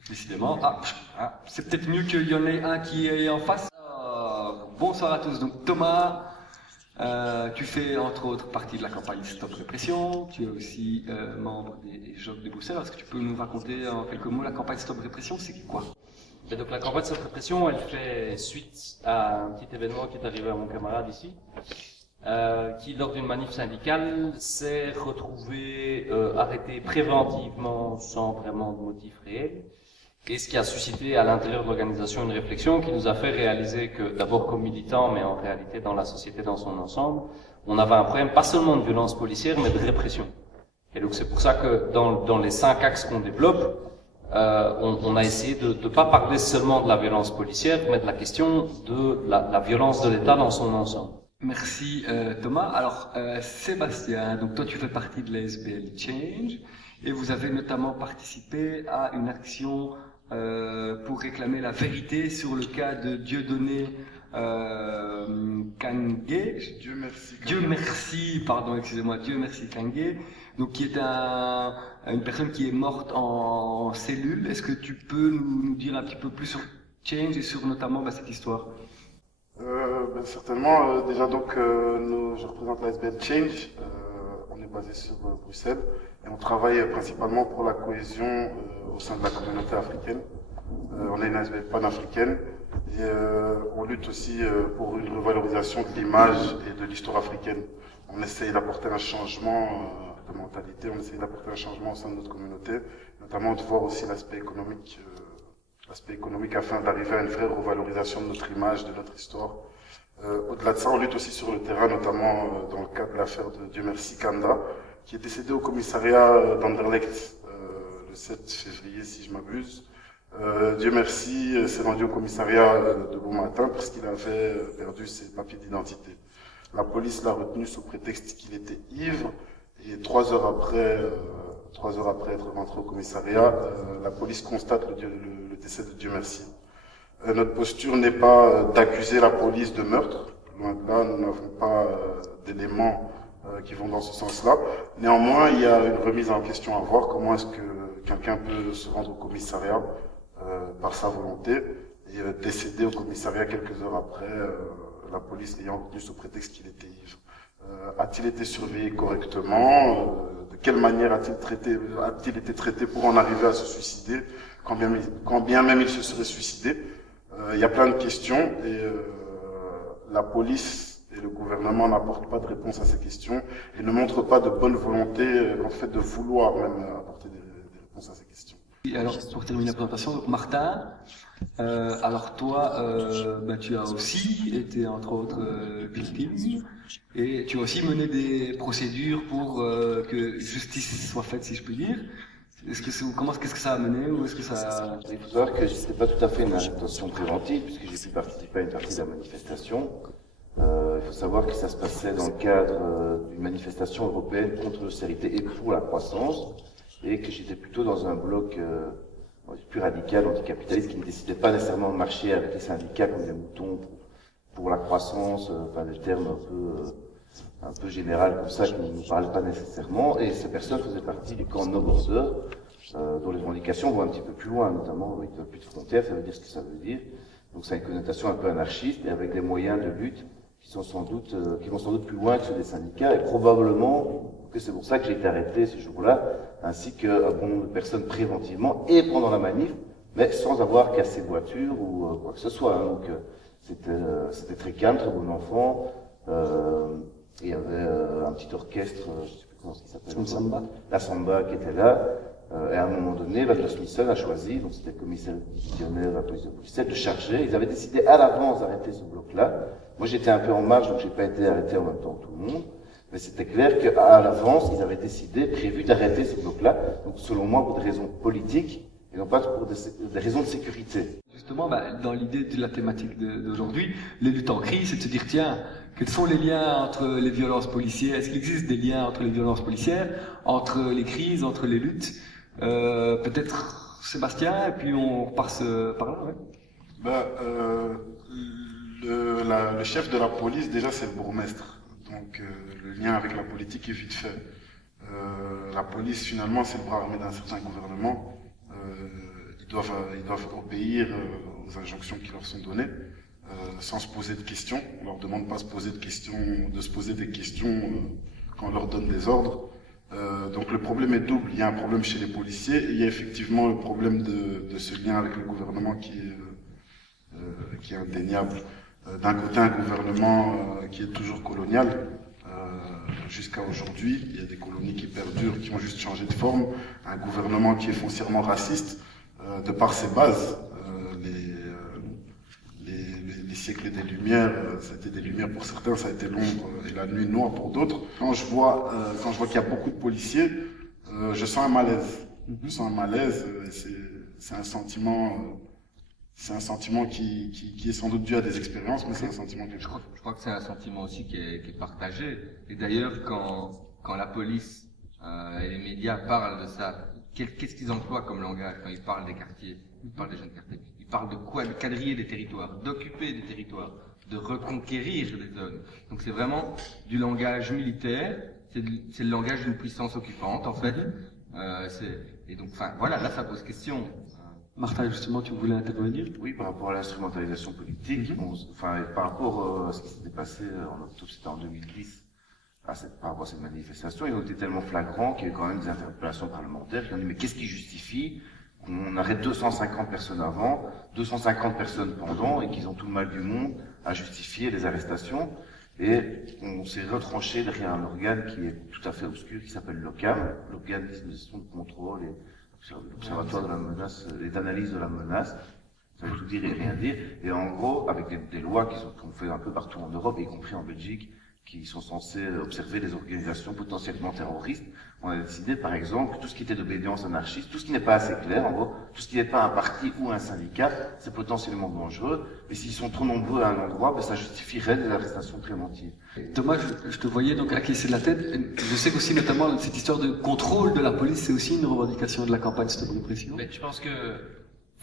Décidément. C'est peut-être mieux qu'il y en ait un qui est en face. Bonsoir à tous. Donc Thomas, tu fais entre autres partie de la campagne Stop Répression. Tu es aussi membre des Jocks de Bruxelles. Est-ce que tu peux nous raconter en quelques mots la campagne Stop Répression, c'est quoi? Et donc la campagne Stop Répression, elle fait suite à un petit événement qui est arrivé à mon camarade ici. Qui, lors d'une manif syndicale, s'est retrouvé arrêté préventivement sans vraiment de motif réel. Et ce qui a suscité à l'intérieur de l'organisation une réflexion qui nous a fait réaliser que, d'abord comme militants, mais en réalité dans la société dans son ensemble, on avait un problème pas seulement de violence policière, mais de répression. Et donc c'est pour ça que dans les 5 axes qu'on développe, on a essayé de ne pas parler seulement de la violence policière, mais de la question de la violence de l'État dans son ensemble. Merci Thomas. Alors Sébastien, donc toi tu fais partie de la SBL Change et vous avez notamment participé à une action pour réclamer la vérité sur le cas de Dieudonné Kangé. Dieu merci, pardon, excusez-moi, Dieu merci Kangé. Donc qui est une personne qui est morte en cellule. Est-ce que tu peux nous dire un petit peu plus sur Change et sur notamment cette histoire? Certainement. Déjà donc, je représente l'ASBL Change. On est basé sur Bruxelles et on travaille principalement pour la cohésion au sein de la communauté africaine. On est une ASBL panafricaine et on lutte aussi pour une revalorisation de l'image et de l'histoire africaine. On essaye d'apporter un changement de mentalité, on essaye d'apporter un changement au sein de notre communauté, notamment de voir aussi l'aspect économique afin d'arriver à une vraie revalorisation de notre image, de notre histoire. Au-delà de ça, on lutte aussi sur le terrain, notamment dans le cadre de l'affaire de Dieu merci Kanda, qui est décédé au commissariat d'Anderlecht le 7 février, si je m'abuse. Dieu merci s'est rendu au commissariat de bon matin parce qu'il avait perdu ses papiers d'identité. La police l'a retenu sous prétexte qu'il était ivre et 3 heures après être rentré au commissariat, la police constate le décès de Dieu merci. Notre posture n'est pas d'accuser la police de meurtre. Loin de là, nous n'avons pas d'éléments qui vont dans ce sens-là. Néanmoins, il y a une remise en question à voir. Comment est-ce que quelqu'un peut se rendre au commissariat par sa volonté et décéder au commissariat quelques heures après, la police l'ayant retenu sous prétexte qu'il était ivre. A-t-il été surveillé correctement? De quelle manière a-t-il été traité pour en arriver à se suicider, quand bien même il se serait suicidé? Il y a plein de questions et la police et le gouvernement n'apportent pas de réponse à ces questions et ne montrent pas de bonne volonté en fait de vouloir même apporter des réponses à ces questions. Et alors, pour terminer la présentation, donc Martin, alors toi, tu as aussi été entre autres victime et tu as aussi mené des procédures pour que justice soit faite, si je puis dire. Qu'est-ce que ça a mené ou est-ce que ça... Il faut savoir que ce n'était pas tout à fait une intention préventive puisque j'ai pu participer à une partie de la manifestation. Il faut savoir que ça se passait dans le cadre d'une manifestation européenne contre l'austérité et pour la croissance et que j'étais plutôt dans un bloc plus radical, anticapitaliste, qui ne décidait pas nécessairement de marcher avec les syndicats comme des moutons pour la croissance, enfin des termes un peu général comme ça qui ne nous parlaient pas nécessairement. Et ces personnes faisaient partie du camp No Border, dont les revendications vont un petit peu plus loin, notamment avec plus de frontières, ça veut dire ce que ça veut dire. Donc ça a une connotation un peu anarchiste et avec des moyens de lutte qui vont sans doute plus loin que ceux des syndicats et probablement que c'est pour ça que j'ai été arrêté ce jour-là, ainsi qu'un bon nombre de personnes préventivement et pendant la manif, mais sans avoir cassé de voiture ou quoi que ce soit. Hein. Donc c'était très calme, très bon enfant. Il y avait un petit orchestre, je ne sais plus comment ça s'appelle, la Samba qui était là. Et à un moment donné, Vladimir Smithson a choisi, donc c'était le commissaire divisionnaire de la police de Bruxelles, de charger. Ils avaient décidé à l'avance d'arrêter ce bloc-là. Moi j'étais un peu en marge, donc j'ai pas été arrêté en même temps que tout le monde. Mais c'était clair qu'à l'avance, ils avaient prévu d'arrêter ce bloc-là, donc selon moi pour des raisons politiques et non pas pour des raisons de sécurité. Justement, dans l'idée de la thématique d'aujourd'hui, les luttes en crise, c'est de se dire, tiens, quels sont les liens entre les violences policières? Est-ce qu'il existe des liens entre les violences policières, entre les crises, entre les luttes? Peut-être Sébastien, et puis on repart par là, ouais. Le chef de la police, déjà, c'est le bourgmestre. Donc le lien avec la politique est vite fait. La police, finalement, c'est le bras armé d'un certain gouvernement. Ils doivent obéir aux injonctions qui leur sont données, sans se poser de questions. On leur demande pas de se poser des questions quand on leur donne des ordres. Donc le problème est double. Il y a un problème chez les policiers et il y a effectivement le problème de ce lien avec le gouvernement qui est indéniable. D'un côté, un gouvernement qui est toujours colonial, jusqu'à aujourd'hui. Il y a des colonies qui perdurent, qui ont juste changé de forme. Un gouvernement qui est foncièrement raciste, de par ses bases. Les siècles des Lumières, ça a été des Lumières pour certains, ça a été l'ombre et la nuit noire pour d'autres. Quand je vois qu'il y a beaucoup de policiers, je sens un malaise. Je sens un malaise, c'est un sentiment... C'est un sentiment qui est sans doute dû à des expériences, mais c'est un sentiment que je crois que c'est un sentiment aussi qui est partagé. Et d'ailleurs, quand la police et les médias parlent de ça, qu'est-ce qu'ils emploient comme langage quand ils parlent des quartiers, ils parlent des jeunes quartiers? Ils parlent de quoi? De quadriller des territoires, d'occuper des territoires. de reconquérir des zones. Donc c'est vraiment du langage militaire, c'est le langage d'une puissance occupante en fait. Et donc, enfin, voilà, là ça pose question. Martin, justement, tu voulais intervenir? Oui, par rapport à l'instrumentalisation politique, par rapport à ce qui s'était passé en octobre, c'était en 2010, par rapport à cette manifestation, ils ont été tellement flagrants qu'il y a eu quand même des interpellations parlementaires qui ont dit mais qu'est-ce qui justifie qu'on arrête 250 personnes avant, 250 personnes pendant, et qu'ils ont tout le mal du monde à justifier les arrestations. Et on s'est retranché derrière un organe qui est tout à fait obscur, qui s'appelle l'OCAM, l'organisme de gestion de contrôle et l'observatoire de la menace, et d'analyse de la menace. Ça veut tout dire et rien dire. Et en gros, avec des lois qu'on fait un peu partout en Europe, y compris en Belgique, qui sont censées observer les organisations potentiellement terroristes, on a décidé, par exemple, que tout ce qui était d'obédience anarchiste, tout ce qui n'est pas assez clair, en gros, tout ce qui n'est pas un parti ou un syndicat, c'est potentiellement dangereux. Mais s'ils sont trop nombreux à un endroit, ça justifierait des arrestations préventives. Thomas, je te voyais donc acquiescer de la tête. Je sais qu'aussi, notamment, cette histoire de contrôle de la police, c'est aussi une revendication de la campagne Stop Répression. Mais je pense que,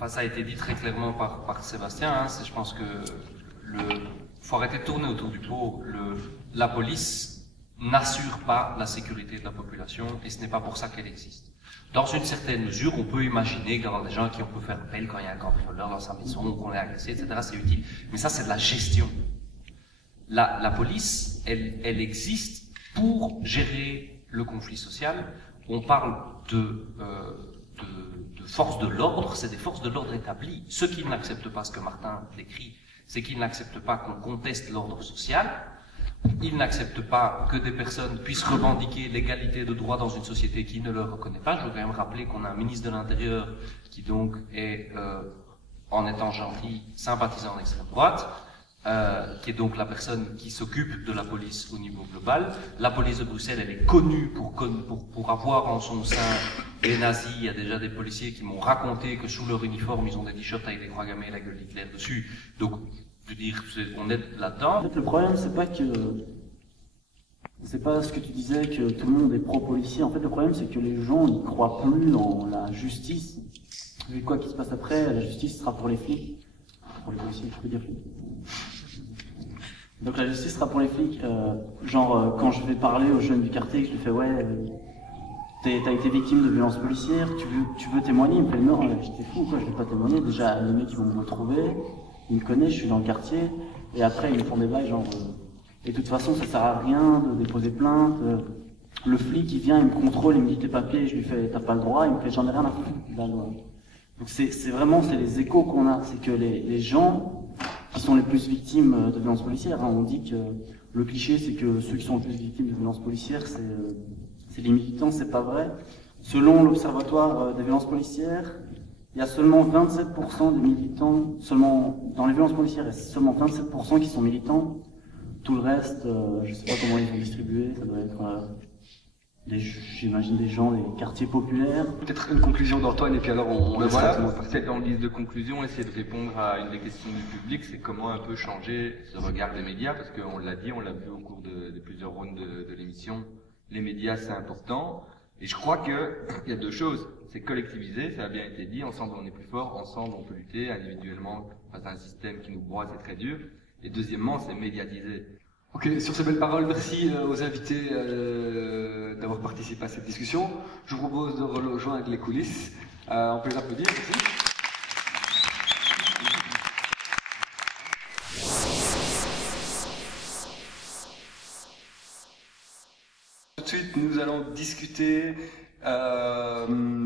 ça a été dit très clairement par Sébastien, je pense que faut arrêter de tourner autour du pot. La police n'assure pas la sécurité de la population et ce n'est pas pour ça qu'elle existe. Dans une certaine mesure, on peut imaginer d'avoir des gens qui on peut faire appel quand il y a un cambrioleur dans sa maison ou qu'on est agressé, etc. C'est utile. Mais ça, c'est de la gestion. La police, elle existe pour gérer le conflit social. On parle de forces de l'ordre, c'est des forces de l'ordre établies. Ceux qui n'acceptent pas ce que Martin décrit, c'est qu'ils n'acceptent pas qu'on conteste l'ordre social. Ils n'acceptent pas que des personnes puissent revendiquer l'égalité de droit dans une société qui ne leur reconnaît pas. Je veux quand même rappeler qu'on a un ministre de l'Intérieur qui donc est, en étant gentil, sympathisant d'extrême droite, qui est donc la personne qui s'occupe de la police au niveau global. La police de Bruxelles, elle est connue pour avoir en son sein des nazis. Il y a déjà des policiers qui m'ont raconté que sous leur uniforme, ils ont des t-shirts avec des croix gammées et la gueule d'Hitler dessus. Donc, je veux dire, on est là-dedans. En fait, le problème, c'est pas ce que tu disais que tout le monde est pro-policier. En fait, le problème, c'est que les gens n'y croient plus en la justice. Vu quoi qu'il se passe après, la justice sera pour les flics. Pour les policiers, je peux dire flics. Donc la justice sera pour les flics. Quand je vais parler aux jeunes du quartier, je lui fais t'as été victime de violences policières, tu veux témoigner? Il me fait non, j'étais fou, je vais pas témoigner. Déjà, les mecs, ils vont me retrouver. Ils me connaissent, je suis dans le quartier, et après ils me font des bails et de toute façon ça sert à rien de déposer plainte, le flic il vient, il me contrôle, il me dit tes papiers, je lui fais t'as pas le droit, il me fait j'en ai rien à foutre de la loi. Donc c'est les échos qu'on a, c'est que les gens qui sont les plus victimes de violences policières, on dit que le cliché c'est que ceux qui sont les plus victimes de violences policières c'est les militants, c'est pas vrai. Selon l'Observatoire des violences policières, il y a seulement 27% des militants, dans les violences policières, il y a seulement 27% qui sont militants. Tout le reste, je sais pas comment ils sont distribués, ça doit être, j'imagine des gens des quartiers populaires. Peut-être une conclusion d'Antoine et puis alors on voilà, peut-être en guise de conclusion, essayer de répondre à une des questions du public, c'est comment un peu changer ce regard des médias, parce qu'on l'a dit, on l'a vu au cours de plusieurs rounds de l'émission, les médias c'est important. Et je crois qu'il y a deux choses. C'est collectiviser, ça a bien été dit, ensemble on est plus fort, ensemble on peut lutter, individuellement face à un système qui nous broie, c'est très dur. Et deuxièmement, c'est médiatiser. Ok, sur ces belles paroles, merci aux invités d'avoir participé à cette discussion. Je vous propose de rejoindre les coulisses. On peut les applaudir, merci. Tout de suite, nous allons discuter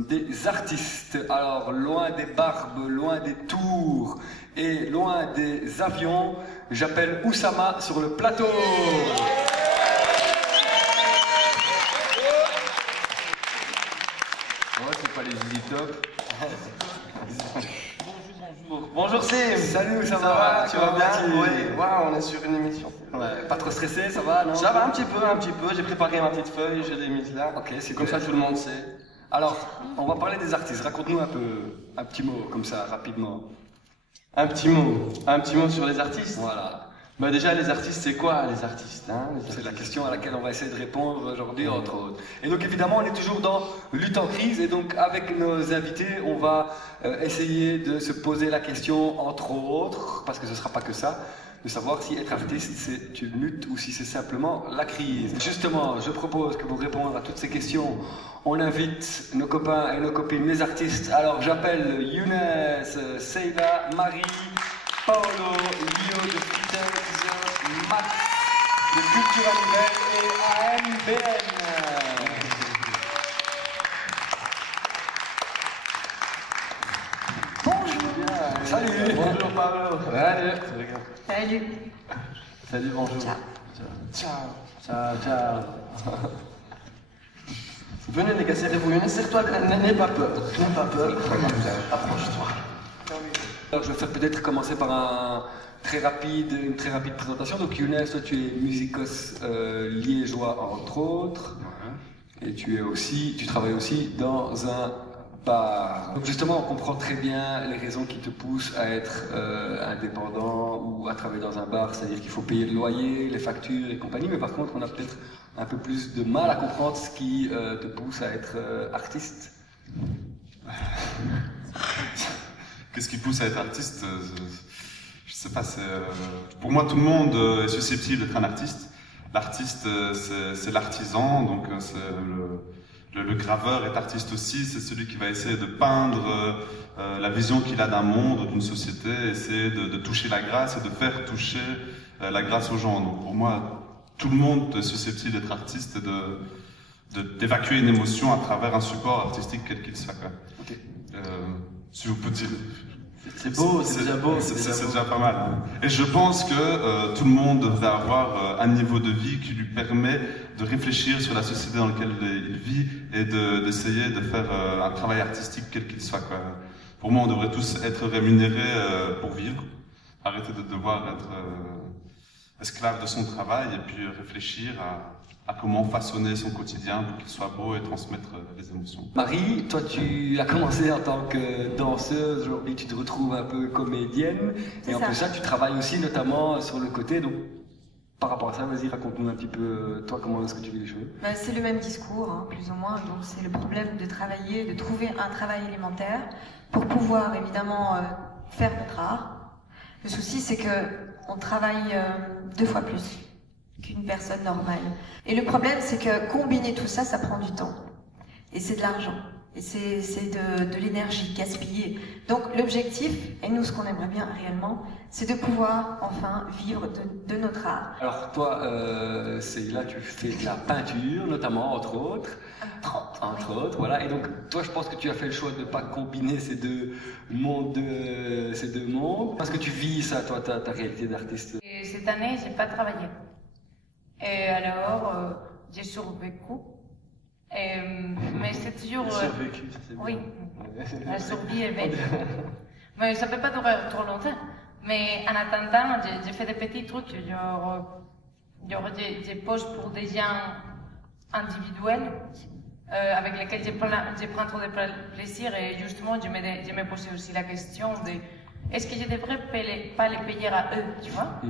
des artistes. Alors, loin des barbes, loin des tours et loin des avions, j'appelle Oussama sur le plateau. Ouais, c'est pas les Easy Top. Bonjour Sim. Salut, ça va? va? Tu vas bien? Oui. Waouh, on est sur une émission. Ouais, pas trop stressé, ça va, non? Ça va un petit peu. J'ai préparé ma petite feuille, je l'ai mise là. Ok, c'est comme ça tout le monde sait. Alors, on va parler des artistes. Raconte-nous un petit mot comme ça, rapidement. Un petit mot sur les artistes. Voilà. Bah déjà, les artistes, c'est quoi les artistes, hein? C'est la question à laquelle on va essayer de répondre aujourd'hui, entre autres. Et donc évidemment, on est toujours dans Lutte en crise, et donc avec nos invités, on va essayer de se poser la question, entre autres, parce que ce ne sera pas que ça, de savoir si être artiste c'est une lutte ou si c'est simplement la crise. Justement, je propose que pour répondre à toutes ces questions, on invite nos copains et nos copines, les artistes. Alors j'appelle Younes, Seila, Marie, Paolo, Lio de Fritters, Max de Culture Animelle et AMBN. Salut. Bonjour Pablo. Salut. Salut. Salut, bonjour. Ciao. Ciao. Ciao, ciao. Venez les gars, serrez-vous, Younes, serre-toi, n'aie pas peur. N'aie pas peur. Approche-toi. Alors je vais faire peut-être commencer par une très rapide présentation. Donc Younes, toi tu es musicos liégeois entre autres. Et tu travailles aussi dans un bar. Donc justement, on comprend très bien les raisons qui te poussent à être indépendant ou à travailler dans un bar, c'est-à-dire qu'il faut payer le loyer, les factures et compagnie, mais par contre, on a peut-être un peu plus de mal à comprendre ce qui te pousse à être artiste. Qu'est-ce qui pousse à être artiste? Je sais pas, pour moi, tout le monde est susceptible d'être un artiste. L'artiste, c'est l'artisan, donc le graveur est artiste aussi, c'est celui qui va essayer de peindre la vision qu'il a d'un monde, d'une société, essayer de toucher la grâce et de faire toucher la grâce aux gens. Donc pour moi, tout le monde est susceptible d'être artiste et d'évacuer une émotion à travers un support artistique quel qu'il soit. Okay. Si vous pouvez dire... C'est beau, c'est déjà beau. C'est déjà pas mal. Hein. Et je pense que tout le monde devrait avoir un niveau de vie qui lui permet de réfléchir sur la société dans laquelle il vit et d'essayer de faire un travail artistique quel qu'il soit. Quoi. Pour moi, on devrait tous être rémunérés pour vivre, arrêter de devoir être esclave de son travail et puis réfléchir à comment façonner son quotidien pour qu'il soit beau et transmettre des émotions. Marie, toi tu as commencé en tant que danseuse, aujourd'hui tu te retrouves un peu comédienne, et en plus ça tu travailles aussi notamment sur le côté, donc par rapport à ça, vas-y raconte-nous un petit peu, toi comment est-ce que tu vis les choses? C'est le même discours, hein, plus ou moins, donc c'est le problème de travailler, de trouver un travail élémentaire pour pouvoir évidemment faire notre art. Le souci c'est que on travaille 2 fois plus qu'une personne normale. Et le problème, c'est que combiner tout ça, ça prend du temps. Et c'est de l'argent. Et c'est de l'énergie gaspillée. Donc l'objectif, et nous ce qu'on aimerait bien réellement, c'est de pouvoir enfin vivre de notre art. Alors toi, c'est là tu fais de la peinture, notamment, entre autres. Entre autres, voilà. Et donc toi, je pense que tu as fait le choix de ne pas combiner ces deux mondes, parce que tu vis ça, toi, ta réalité d'artiste. Et cette année, j'ai pas travaillé. Et alors, j'ai survécu. Mais c'est toujours... Survécu, ça c'est bien. Oui, la survie est belle. Mais ça peut pas durer trop longtemps. Mais en attendant, j'ai fait des petits trucs, genre des poches pour des gens individuels, avec lesquels je prends trop de plaisir. Et justement, je me posais aussi la question de... Est-ce que je devrais pas les payer à eux, tu vois?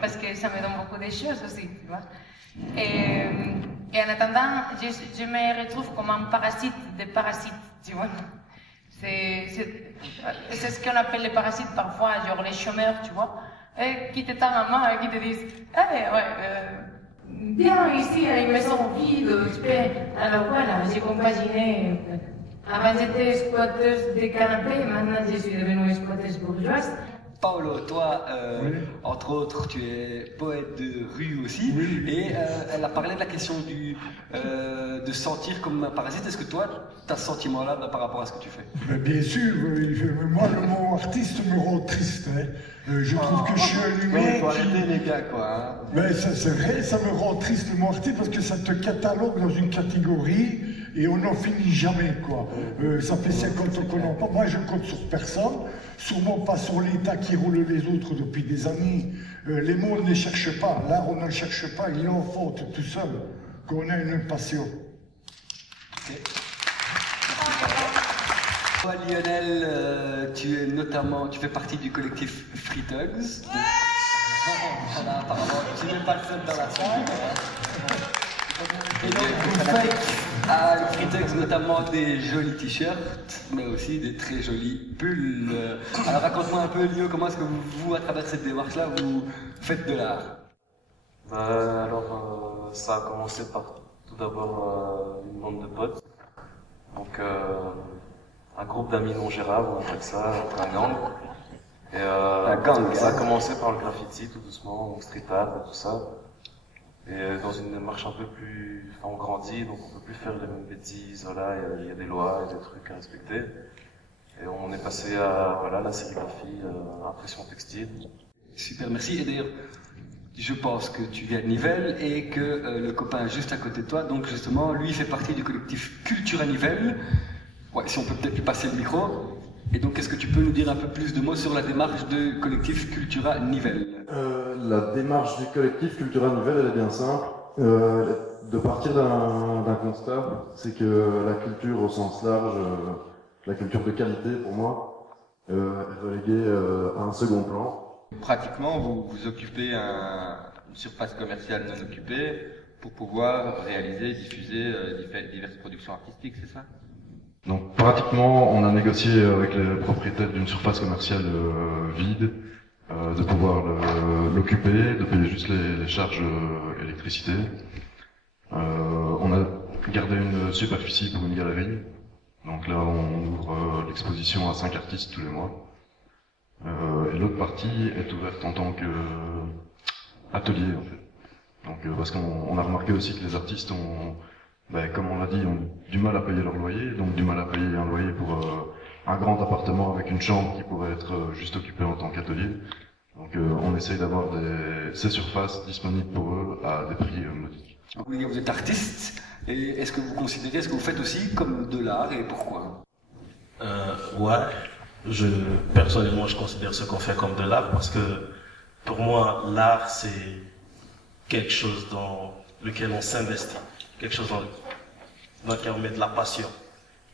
Parce que ça me donne beaucoup de choses aussi, tu vois. Et en attendant, je me retrouve comme un parasite des parasites, tu vois. C'est ce qu'on appelle les parasites parfois, genre les chômeurs, tu vois, qui te tendent la main et qui te disent viens ici à une maison vide, tu peux. Alors voilà, j'ai compaginé. Avant j'étais squatteuse des canapés, maintenant je suis devenue squatteuse bourgeoise. Paolo, toi, entre autres, tu es poète de rue aussi, et elle a parlé de la question de sentir comme un parasite. Est-ce que toi, tu as ce sentiment-là par rapport à ce que tu fais? Bien sûr, moi le mot artiste me rend triste. Hein. Je trouve que je suis allumé. Il faut arrêter les gars, quoi. Hein. Mais c'est vrai, ça me rend triste le mot artiste parce que ça te catalogue dans une catégorie et on n'en finit jamais, quoi. Ça fait 50 ans qu'on en parle. Moi, je compte sur personne, sûrement pas sur l'État qui roule les autres depuis des années. Les mots ne les cherchent pas. L'art, on ne le cherche pas. Il est en faute tout seul, qu'on a une passion. Okay. Toi, Lionel, tu fais partie du collectif Free Tugs. Voilà, apparemment, tu n'es pas le seul dans la salle. Et donc vous faites à Fritex notamment des jolis t-shirts, mais aussi des très jolis pulls. Alors raconte-moi un peu, Lio, comment est-ce que vous, à travers cette démarche-là, vous faites de l'art? Alors, ça a commencé par tout d'abord une bande de potes. Donc, un groupe d'amis non gérables, on appelle ça, un gang. Et ça a commencé par le graffiti, tout doucement, donc street art et tout ça. Et dans une démarche un peu plus... Enfin, on grandit, donc on peut plus faire les mêmes bêtises, voilà, il y a des lois, il y a des trucs à respecter. Et on est passé à, voilà, la sérigraphie, impression textile. Super, merci. Et d'ailleurs, je pense que tu viens de Nivelles et que le copain juste à côté de toi, donc justement, lui fait partie du collectif Cultura Nivelles. Ouais, si on peut peut-être lui passer le micro. Et donc, est-ce que tu peux nous dire un peu plus de mots sur la démarche du collectif Cultura Nivelles? La démarche du collectif Cultura Nivelles, elle est bien simple. De partir d'un constat, c'est que la culture au sens large, la culture de qualité pour moi, est reléguée à un second plan. Pratiquement, vous occupez une surface commerciale non occupée pour pouvoir réaliser, diffuser diverses productions artistiques, c'est ça? Donc pratiquement, on a négocié avec les propriétaires d'une surface commerciale vide, de pouvoir l'occuper, de payer juste les charges électricité. On a gardé une superficie pour une galerie. Donc là, on ouvre l'exposition à 5 artistes tous les mois. Et l'autre partie est ouverte en tant qu'atelier, en fait. Donc parce qu'on a remarqué aussi que les artistes ont, comme on l'a dit, ont du mal à payer leur loyer, donc du mal à payer un loyer pour un grand appartement avec une chambre qui pourrait être juste occupée en tant qu'atelier. Donc on essaye d'avoir ces surfaces disponibles pour eux à des prix modiques. Oui, vous êtes artiste, et est-ce que vous considérez ce que vous faites aussi comme de l'art, et pourquoi? Ouais, personnellement je considère ce qu'on fait comme de l'art parce que pour moi l'art c'est quelque chose dans lequel on s'investit, quelque chose dans lequel on met de la passion.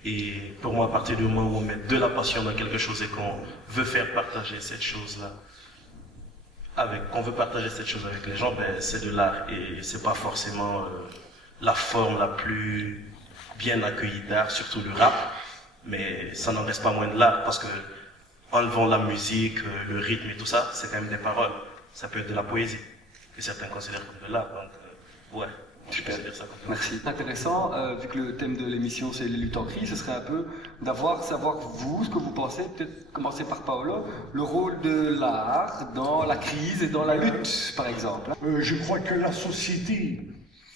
Et pour moi, à partir du moment où on met de la passion dans quelque chose et qu'on veut faire partager cette chose-là, qu'on veut partager cette chose avec les gens, c'est de l'art. Et c'est pas forcément la forme la plus bien accueillie d'art, surtout le rap, mais ça n'en reste pas moins de l'art parce que enlevant la musique, le rythme et tout ça, c'est quand même des paroles. Ça peut être de la poésie que certains considèrent comme de l'art. Donc, ouais. Super, merci. Intéressant, vu que le thème de l'émission c'est les luttes en crise, ce serait un peu savoir vous, ce que vous pensez, peut-être commencer par Paolo, le rôle de l'art dans la crise et dans la lutte, par exemple. Je crois que la société,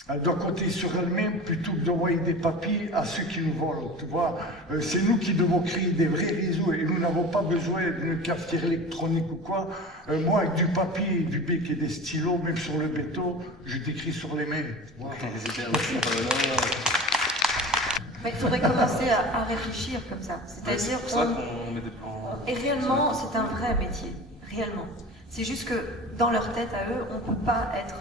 elle doit compter sur elle-même plutôt que d'envoyer des papiers à ceux qui nous volent. Tu vois, c'est nous qui devons créer des vrais réseaux et nous n'avons pas besoin d'une cafetière électronique ou quoi. Moi, avec du papier, du bec et des stylos, même sur le béton, je t'écris sur les mains. Wow. Mais il faudrait commencer à réfléchir comme ça. C'est-à-dire et réellement, c'est un vrai métier. Réellement. C'est juste que dans leur tête à eux, on ne peut pas être...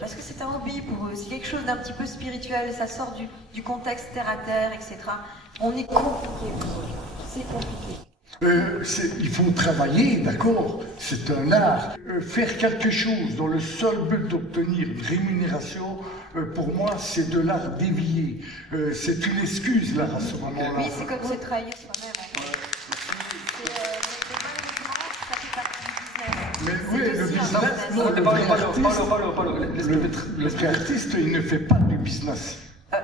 parce que c'est un hobby pour eux, c'est quelque chose d'un petit peu spirituel, ça sort du contexte terre à terre, etc. On est compliqué pour eux, c'est compliqué. Il faut travailler, d'accord, c'est un art. Faire quelque chose dans le seul but d'obtenir une rémunération, pour moi, c'est de l'art dévié. C'est une excuse, l'art, à ce moment-là. Oui, c'est comme se trahir soi-même. Mais oui, le business, non, le vrai artiste, il ne fait pas du business.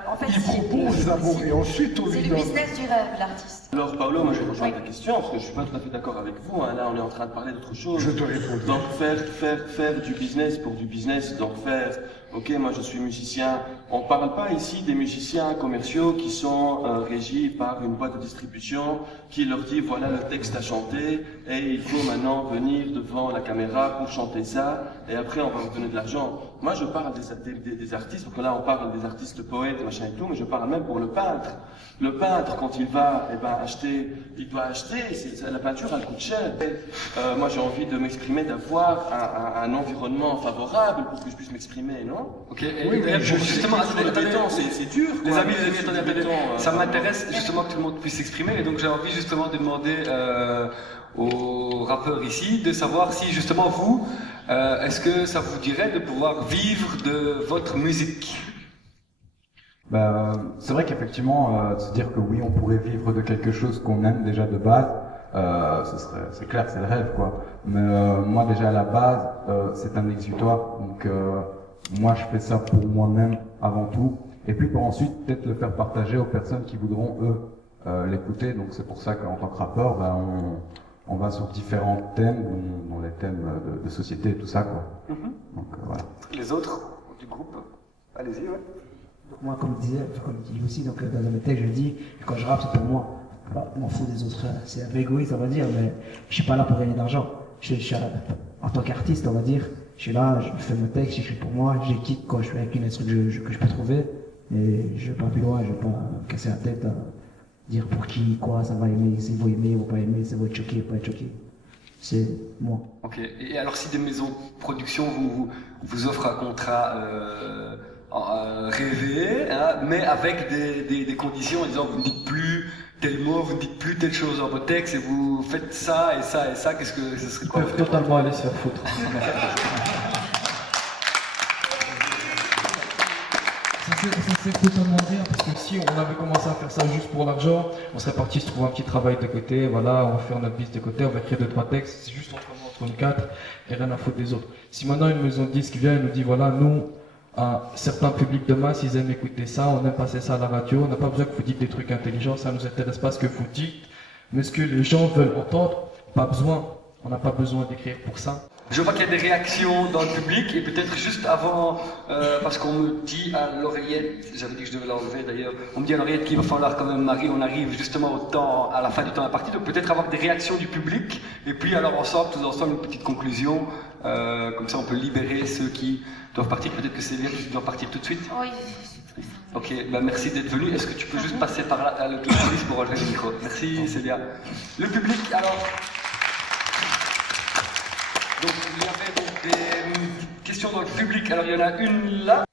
En fait, il propose d'abord et ensuite on lui donne. C'est le business du rêve, l'artiste. Alors Paolo, moi je vais rejoindre ta question parce que je suis pas tout à fait d'accord avec vous. Hein. Là, on est en train de parler d'autre chose. Je te réponds. Donc faire du business pour du business, donc faire. Ok, moi je suis musicien. On ne parle pas ici des musiciens commerciaux qui sont régis par une boîte de distribution qui leur dit voilà le texte à chanter et il faut maintenant venir devant la caméra pour chanter ça et après on va vous donner de l'argent. Moi je parle des artistes, parce que là on parle des artistes poètes, machin et tout, mais je parle même pour le peintre. Le peintre, quand il va acheter, il doit acheter, la peinture elle coûte cher. Moi j'ai envie de m'exprimer, d'avoir un environnement favorable pour que je puisse m'exprimer, non? Ok, oui, justement justement, c'est dur. Les quoi. amis, attendez. Ça m'intéresse justement que tout le monde puisse s'exprimer, et donc j'ai envie justement de demander aux rappeurs ici de savoir si justement vous, est-ce que ça vous dirait de pouvoir vivre de votre musique? Bah, c'est vrai qu'effectivement, de se dire que oui, on pourrait vivre de quelque chose qu'on aime déjà de base, c'est clair, c'est le rêve, quoi. Mais moi, déjà à la base, c'est un exutoire. Donc, moi, je fais ça pour moi-même avant tout, et puis pour ensuite peut-être le faire partager aux personnes qui voudront eux l'écouter. Donc, c'est pour ça qu'en tant que rappeur, ben, on va sur différents thèmes, dont les thèmes de société et tout ça, quoi. Donc, voilà. Les autres du groupe, allez-y, ouais. Donc moi, comme je dis aussi, donc, dans mes textes, je dis que quand je rappe, c'est pour moi. Alors, je m'en fous des autres. C'est un peu égoïste, on va dire, mais je suis pas là pour gagner d'argent. En tant qu'artiste, on va dire, je suis là, je fais mes textes, j'écris pour moi, j'équipe quand je suis avec une instru que je peux trouver, et je vais pas plus loin, je vais pas me casser la tête à dire pour qui, quoi, ça va aimer, s'ils vont aimer, ils vont pas aimer, ça va être choqué, pas être choqué. C'est moi. Ok. Et alors, si des maisons de production vous offrent un contrat rêvé, hein, mais avec des conditions en disant vous ne dites plus tel mot, vous ne dites plus telle chose dans vos textes, et vous faites ça et ça et ça, qu'est-ce que ce serait quoi? Ils peuvent totalement aller se faire foutre. C'est totalement bien, parce que si on avait commencé à faire ça juste pour l'argent, on serait parti se trouver un petit travail de côté, voilà, on va faire notre bise de côté, on va écrire 2-3 textes, c'est juste entre nous 4 et rien à foutre des autres. Si maintenant une maison de disques vient et nous dit voilà, nous, certains publics de masse, ils aiment écouter ça, on aime passer ça à la radio, on n'a pas besoin que vous dites des trucs intelligents, ça nous intéresse pas ce que vous dites, mais ce que les gens veulent entendre, pas besoin, on n'a pas besoin d'écrire pour ça. Je vois qu'il y a des réactions dans le public, et peut-être juste avant, parce qu'on me dit à l'oreillette, j'avais dit que je devais l'enlever d'ailleurs, on me dit à l'oreillette qu'il va falloir quand même, Marie, on arrive justement à la fin du temps imparti, donc peut-être avoir des réactions du public, et puis alors tous ensemble, une petite conclusion, comme ça on peut libérer ceux qui doivent partir, peut-être que c'est bien qui doivent partir tout de suite. Oui. Ok, bah merci d'être venu, est-ce que tu peux juste passer par là, à l'autorise pour relever le micro? Merci Célia. Le public, alors... Donc il y avait donc des questions dans le public, alors il y en a une là.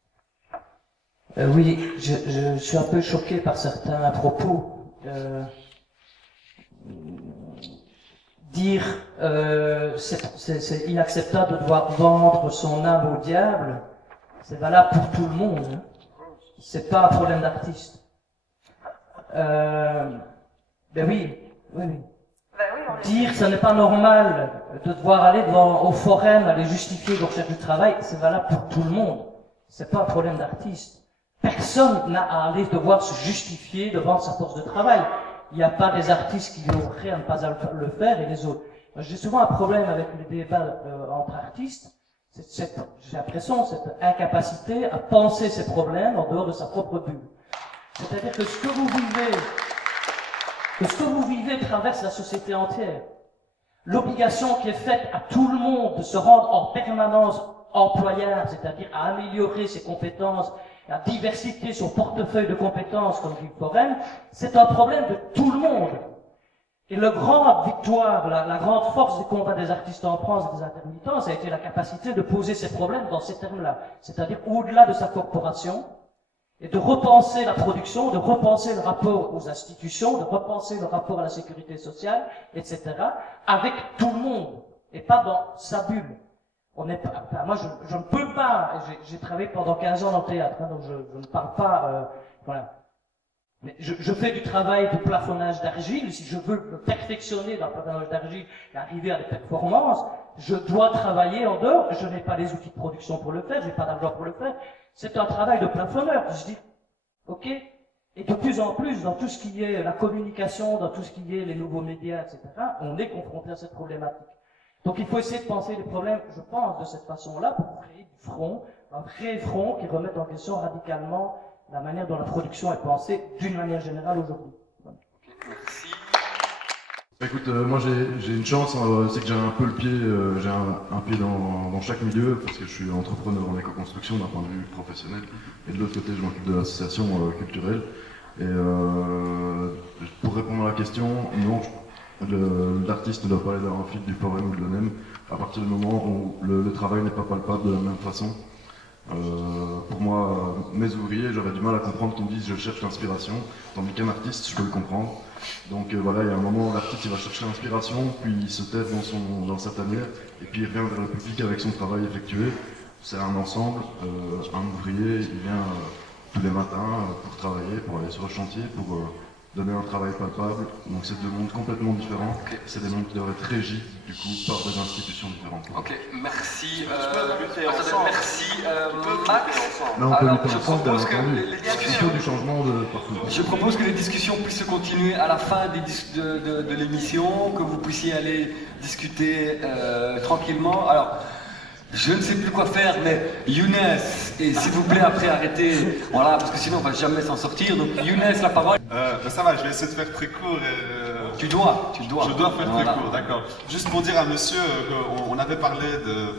Oui, je suis un peu choqué par certains propos. Dire c'est inacceptable de devoir vendre son âme au diable, c'est valable pour tout le monde. Hein. C'est pas un problème d'artiste. Ben oui. Dire ce n'est pas normal de devoir aller au forum, aller justifier de recherche du travail, c'est valable pour tout le monde. C'est pas un problème d'artiste. Personne n'a à aller devoir se justifier devant sa force de travail. Il n'y a pas des artistes qui auraient à ne pas le faire et les autres. J'ai souvent un problème avec les débats entre artistes. J'ai l'impression cette incapacité à penser ses problèmes en dehors de sa propre bulle. C'est-à-dire que ce que vous vivez traverse la société entière. L'obligation qui est faite à tout le monde de se rendre en permanence employable, c'est-à-dire à améliorer ses compétences, à diversifier son portefeuille de compétences, comme dit Forel, c'est un problème de tout le monde. Et la grande victoire, la grande force du combat des artistes en France et des intermittents, ça a été la capacité de poser ces problèmes dans ces termes-là. C'est-à-dire au-delà de sa corporation, et de repenser la production, de repenser le rapport aux institutions, de repenser le rapport à la sécurité sociale, etc., avec tout le monde, et pas dans sa bulle. On n'est pas, moi, je ne peux pas, j'ai travaillé pendant 15 ans dans le théâtre, hein, donc je ne parle pas, voilà. Mais je fais du travail de plafonnage d'argile, si je veux me perfectionner dans le plafonnage d'argile et arriver à des performances, je dois travailler en dehors, je n'ai pas les outils de production pour le faire, je n'ai pas d'argent pour le faire. C'est un travail de plafonneur. Je dis, ok. Et de plus en plus, dans tout ce qui est la communication, dans tout ce qui est les nouveaux médias, etc., on est confronté à cette problématique. Donc il faut essayer de penser les problèmes, je pense, de cette façon-là, pour créer du front, un vrai front qui remette en question radicalement la manière dont la production est pensée d'une manière générale aujourd'hui. Voilà. Merci. Écoute, moi j'ai une chance, c'est que j'ai un peu le pied, j'ai un pied dans chaque milieu, parce que je suis entrepreneur en éco-construction d'un point de vue professionnel, et de l'autre côté je m'occupe de l'association culturelle. Et pour répondre à la question, non, l'artiste ne doit pas aller dans un fil du forum ou de l'ONEM, à partir du moment où le travail n'est pas palpable de la même façon. Pour moi, mes ouvriers, j'aurais du mal à comprendre qu'ils me disent je cherche l'inspiration, tandis qu'un artiste, je peux le comprendre. Donc voilà, il y a un moment où l'artiste il va chercher l'inspiration, puis il se terre dans sa tanière, et puis il revient vers le public avec son travail effectué. C'est un ensemble, un ouvrier, il vient tous les matins pour travailler, pour aller sur le chantier, pour donner un travail palpable. Donc c'est deux mondes complètement différents. Okay. C'est des mondes qui doivent être régis du coup par des institutions différentes. Ok, merci. Merci Max. Non, alors je propose que les discussions du changement de partout. Je propose que les discussions puissent se continuer à la fin de l'émission, que vous puissiez aller discuter tranquillement. Alors. Je ne sais plus quoi faire, mais Younes, et s'il vous plaît après arrêtez, voilà, parce que sinon on va jamais s'en sortir. Donc Younes, la parole. Ça va, je vais essayer de faire très court. Tu dois. Je dois faire très court, d'accord. Juste pour dire à monsieur qu'on avait parlé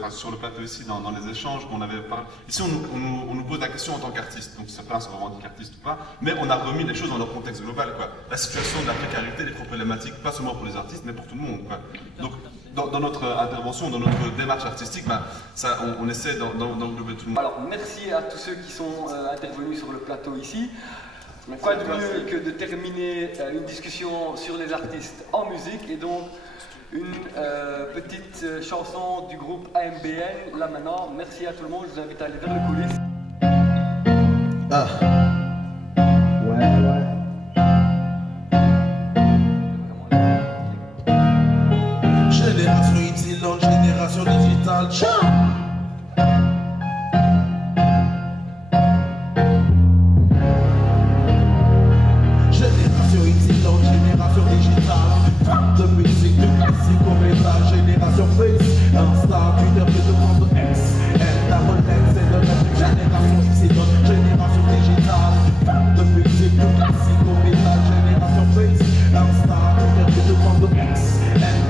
sur le plateau ici, dans les échanges, qu'on avait parlé. Ici, on nous pose la question en tant qu'artiste, donc c'est pas si on revendique artiste ou pas, mais on a remis les choses dans leur contexte global, quoi. La situation de la précarité, les problématiques, pas seulement pour les artistes, mais pour tout le monde, quoi. Donc, dans notre intervention, dans notre démarche artistique, ça, on essaie d'englober tout le monde. Alors, merci à tous ceux qui sont intervenus sur le plateau ici. Quoi de mieux que de terminer une discussion sur les artistes en musique, et donc une petite chanson du groupe AMBN, là maintenant. Merci à tout le monde, je vous invite à aller vers les coulisses. Génération itinérante, génération digitale. Génération itinérante, génération digitale. De musique, de classique au métal. Génération Face, Insta, Twitter, de X, Rolex et de Netflix. Génération itinérante, génération digitale. De musique, de classique au métal. Génération Face, Insta, Twitter, de X,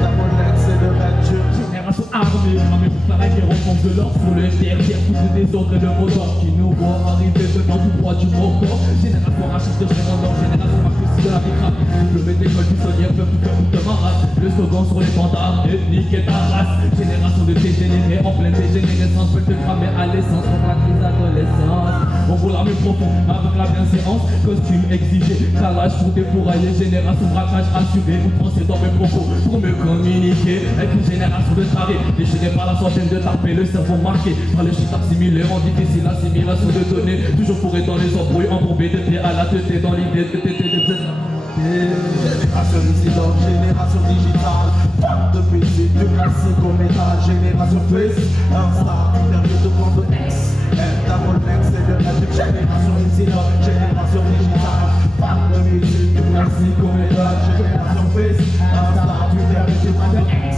Rolex et de Netflix. Génération armée pour faire la guerre au fond de l'or. Pour le derrière, tout le désordre et le moteur qui nous voit arriver venant tout droit du Morgan. Génération rachiste de Génération, génération marquée de la bicrave. Le mec d'école buissonnière, peuple de ma race. Le slogan sur les pandarmes, ethnique et ta race. Génération de dégénérés, en pleine dégénérescence. Peut te cramer à l'essence, pour la crise d'adolescence. On roule l'armée profond avec la bienséance. Costume exigé, calage pour défourailler. Génération braquage assuré, vous pensez dans mes propos pour me communiquer. Avec une génération de tarés, déchaînés par la centaine de tapés, le cerveau marqué par les chiffres assimilés en difficile assimilation de données. Toujours fourré dans les embrouilles, embourbé de pied à la tête dans l'idée de t'aider de Génération dissidente, génération digitale. De musique, de classique au métal. Génération Face, Insta, Twitter, de bande de X, Rolex et de Netflix. Génération dissidente, génération digitale. De musique, de classique au métal. Génération Face, Insta, Twitter, de bande de X,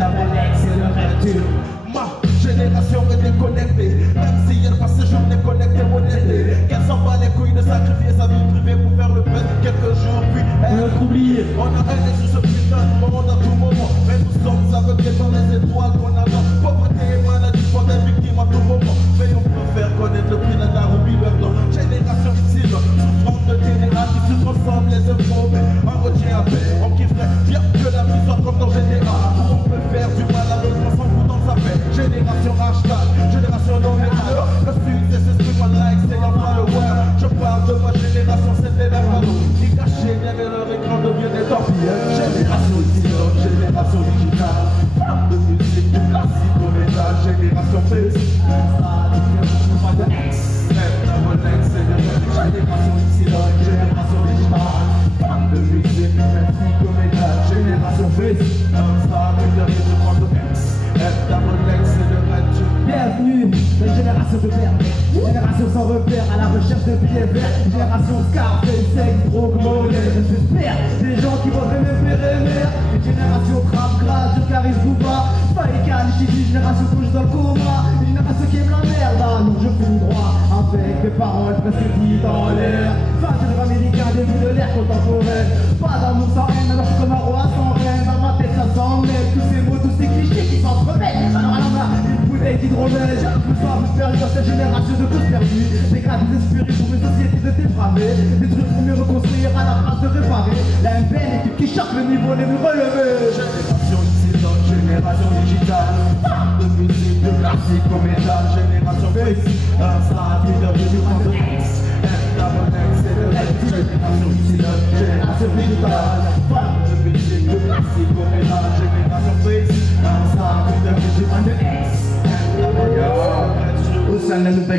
Rolex et de Netflix. Ma génération est déconnectée, même si elle passe ses journées connectée au net. Qu'elle s'en bat les couilles de sacrifier sa vie privée pour faire le buzz quelques jours, puis être oublié. On a haine sur ce putain de monde à tout moment, mais nous sommes aveugles dans les étoiles qu'on attend. Pauvreté et maladie font des victimes à tout moment, mais on peut faire connaître le prix d'un Ruby Burton. Génération utile, souffrante de TNA qui se transforme les œuvres, mais on retient à paix. On kifferait bien que la vie soit comme dans GTA, où on peut faire du mal à l'autre, on s'en fout dans sa paix. Génération hashtag, génération non métal. Le succès s'exprime en likes et en followers. Je parle de ma génération, c'est des cadeaux qui cachés derrière leur écran deviennent des torpilleurs. Génération itinérante, génération digitale. De musique, de classique au métal. Génération Face, de X, Rolex et de Netflix. Génération itinérante, génération digitale. De musique, de classique au métal. Génération Face, Twitter et de bande de X. Bienvenue dans une génération de pervers, génération sans repère à la recherche de billets verts, génération Scarface, sexe, drogue, monnaie, j'espère des gens qui vont me faire aimer, une génération trap, grâce, de Caris Bouba, Faïkan, Chidi, génération couche dans le coma, une génération qui aime la merde, ah non je fous droit, avec des paroles presque dites dans l'air, face de américain, des vues de l'air contemporain, pas d'amour sans haine, alors je suis comme un roi sans reine, dans ma tête ça s'emmêle, tous ces mots, tous ces clichés qui s'entremêlent, alors à la main, une bouteille d'hydromel, plus soif, plus perdu dans cette génération de causes perdues, des graves désespérés pour une société de dépravés, des trucs pour mieux reconstruire à la place de réparer, la MPN équipe qui choque le niveau les mieux relevés. Génération itinérante, génération digitale, de musique, de classique au métal, génération Face,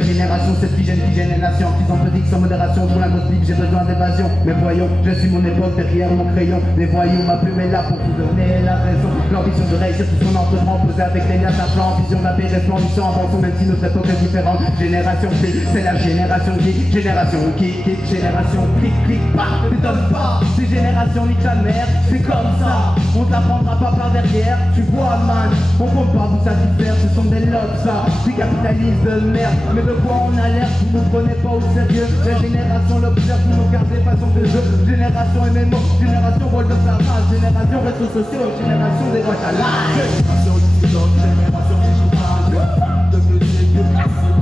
génération, cette qui gêne les nations, qui s'en petite sans modération, pour l'impossible, j'ai besoin d'évasion. Mais voyons, je suis mon époque derrière mon crayon. Les voyous, ma plume est là pour vous donner la raison. L'ambition de réussir tout son entraînement, posé avec les liens à plan, vision de la paix resplendissant, avançons même si notre époque est différente. Génération C, c'est la génération qui, génération qui, génération clic, pas, t'étonne pas, c'est génération nique ta mère, c'est comme ça, on t'apprendra pas par derrière, tu vois man, on compte pas vous satisfaire, ce sont des lobes ça, des capitalistes de merde, mais de quoi on a l'air, vous ne prenez pas au sérieux, la génération l'observe, vous nous gardez façon de jeu, génération MMO, génération vol de sa race, génération réseaux sociaux, génération des boîtes à l'âge. Génération dissidente, génération qui joue mal, de musique, de classique.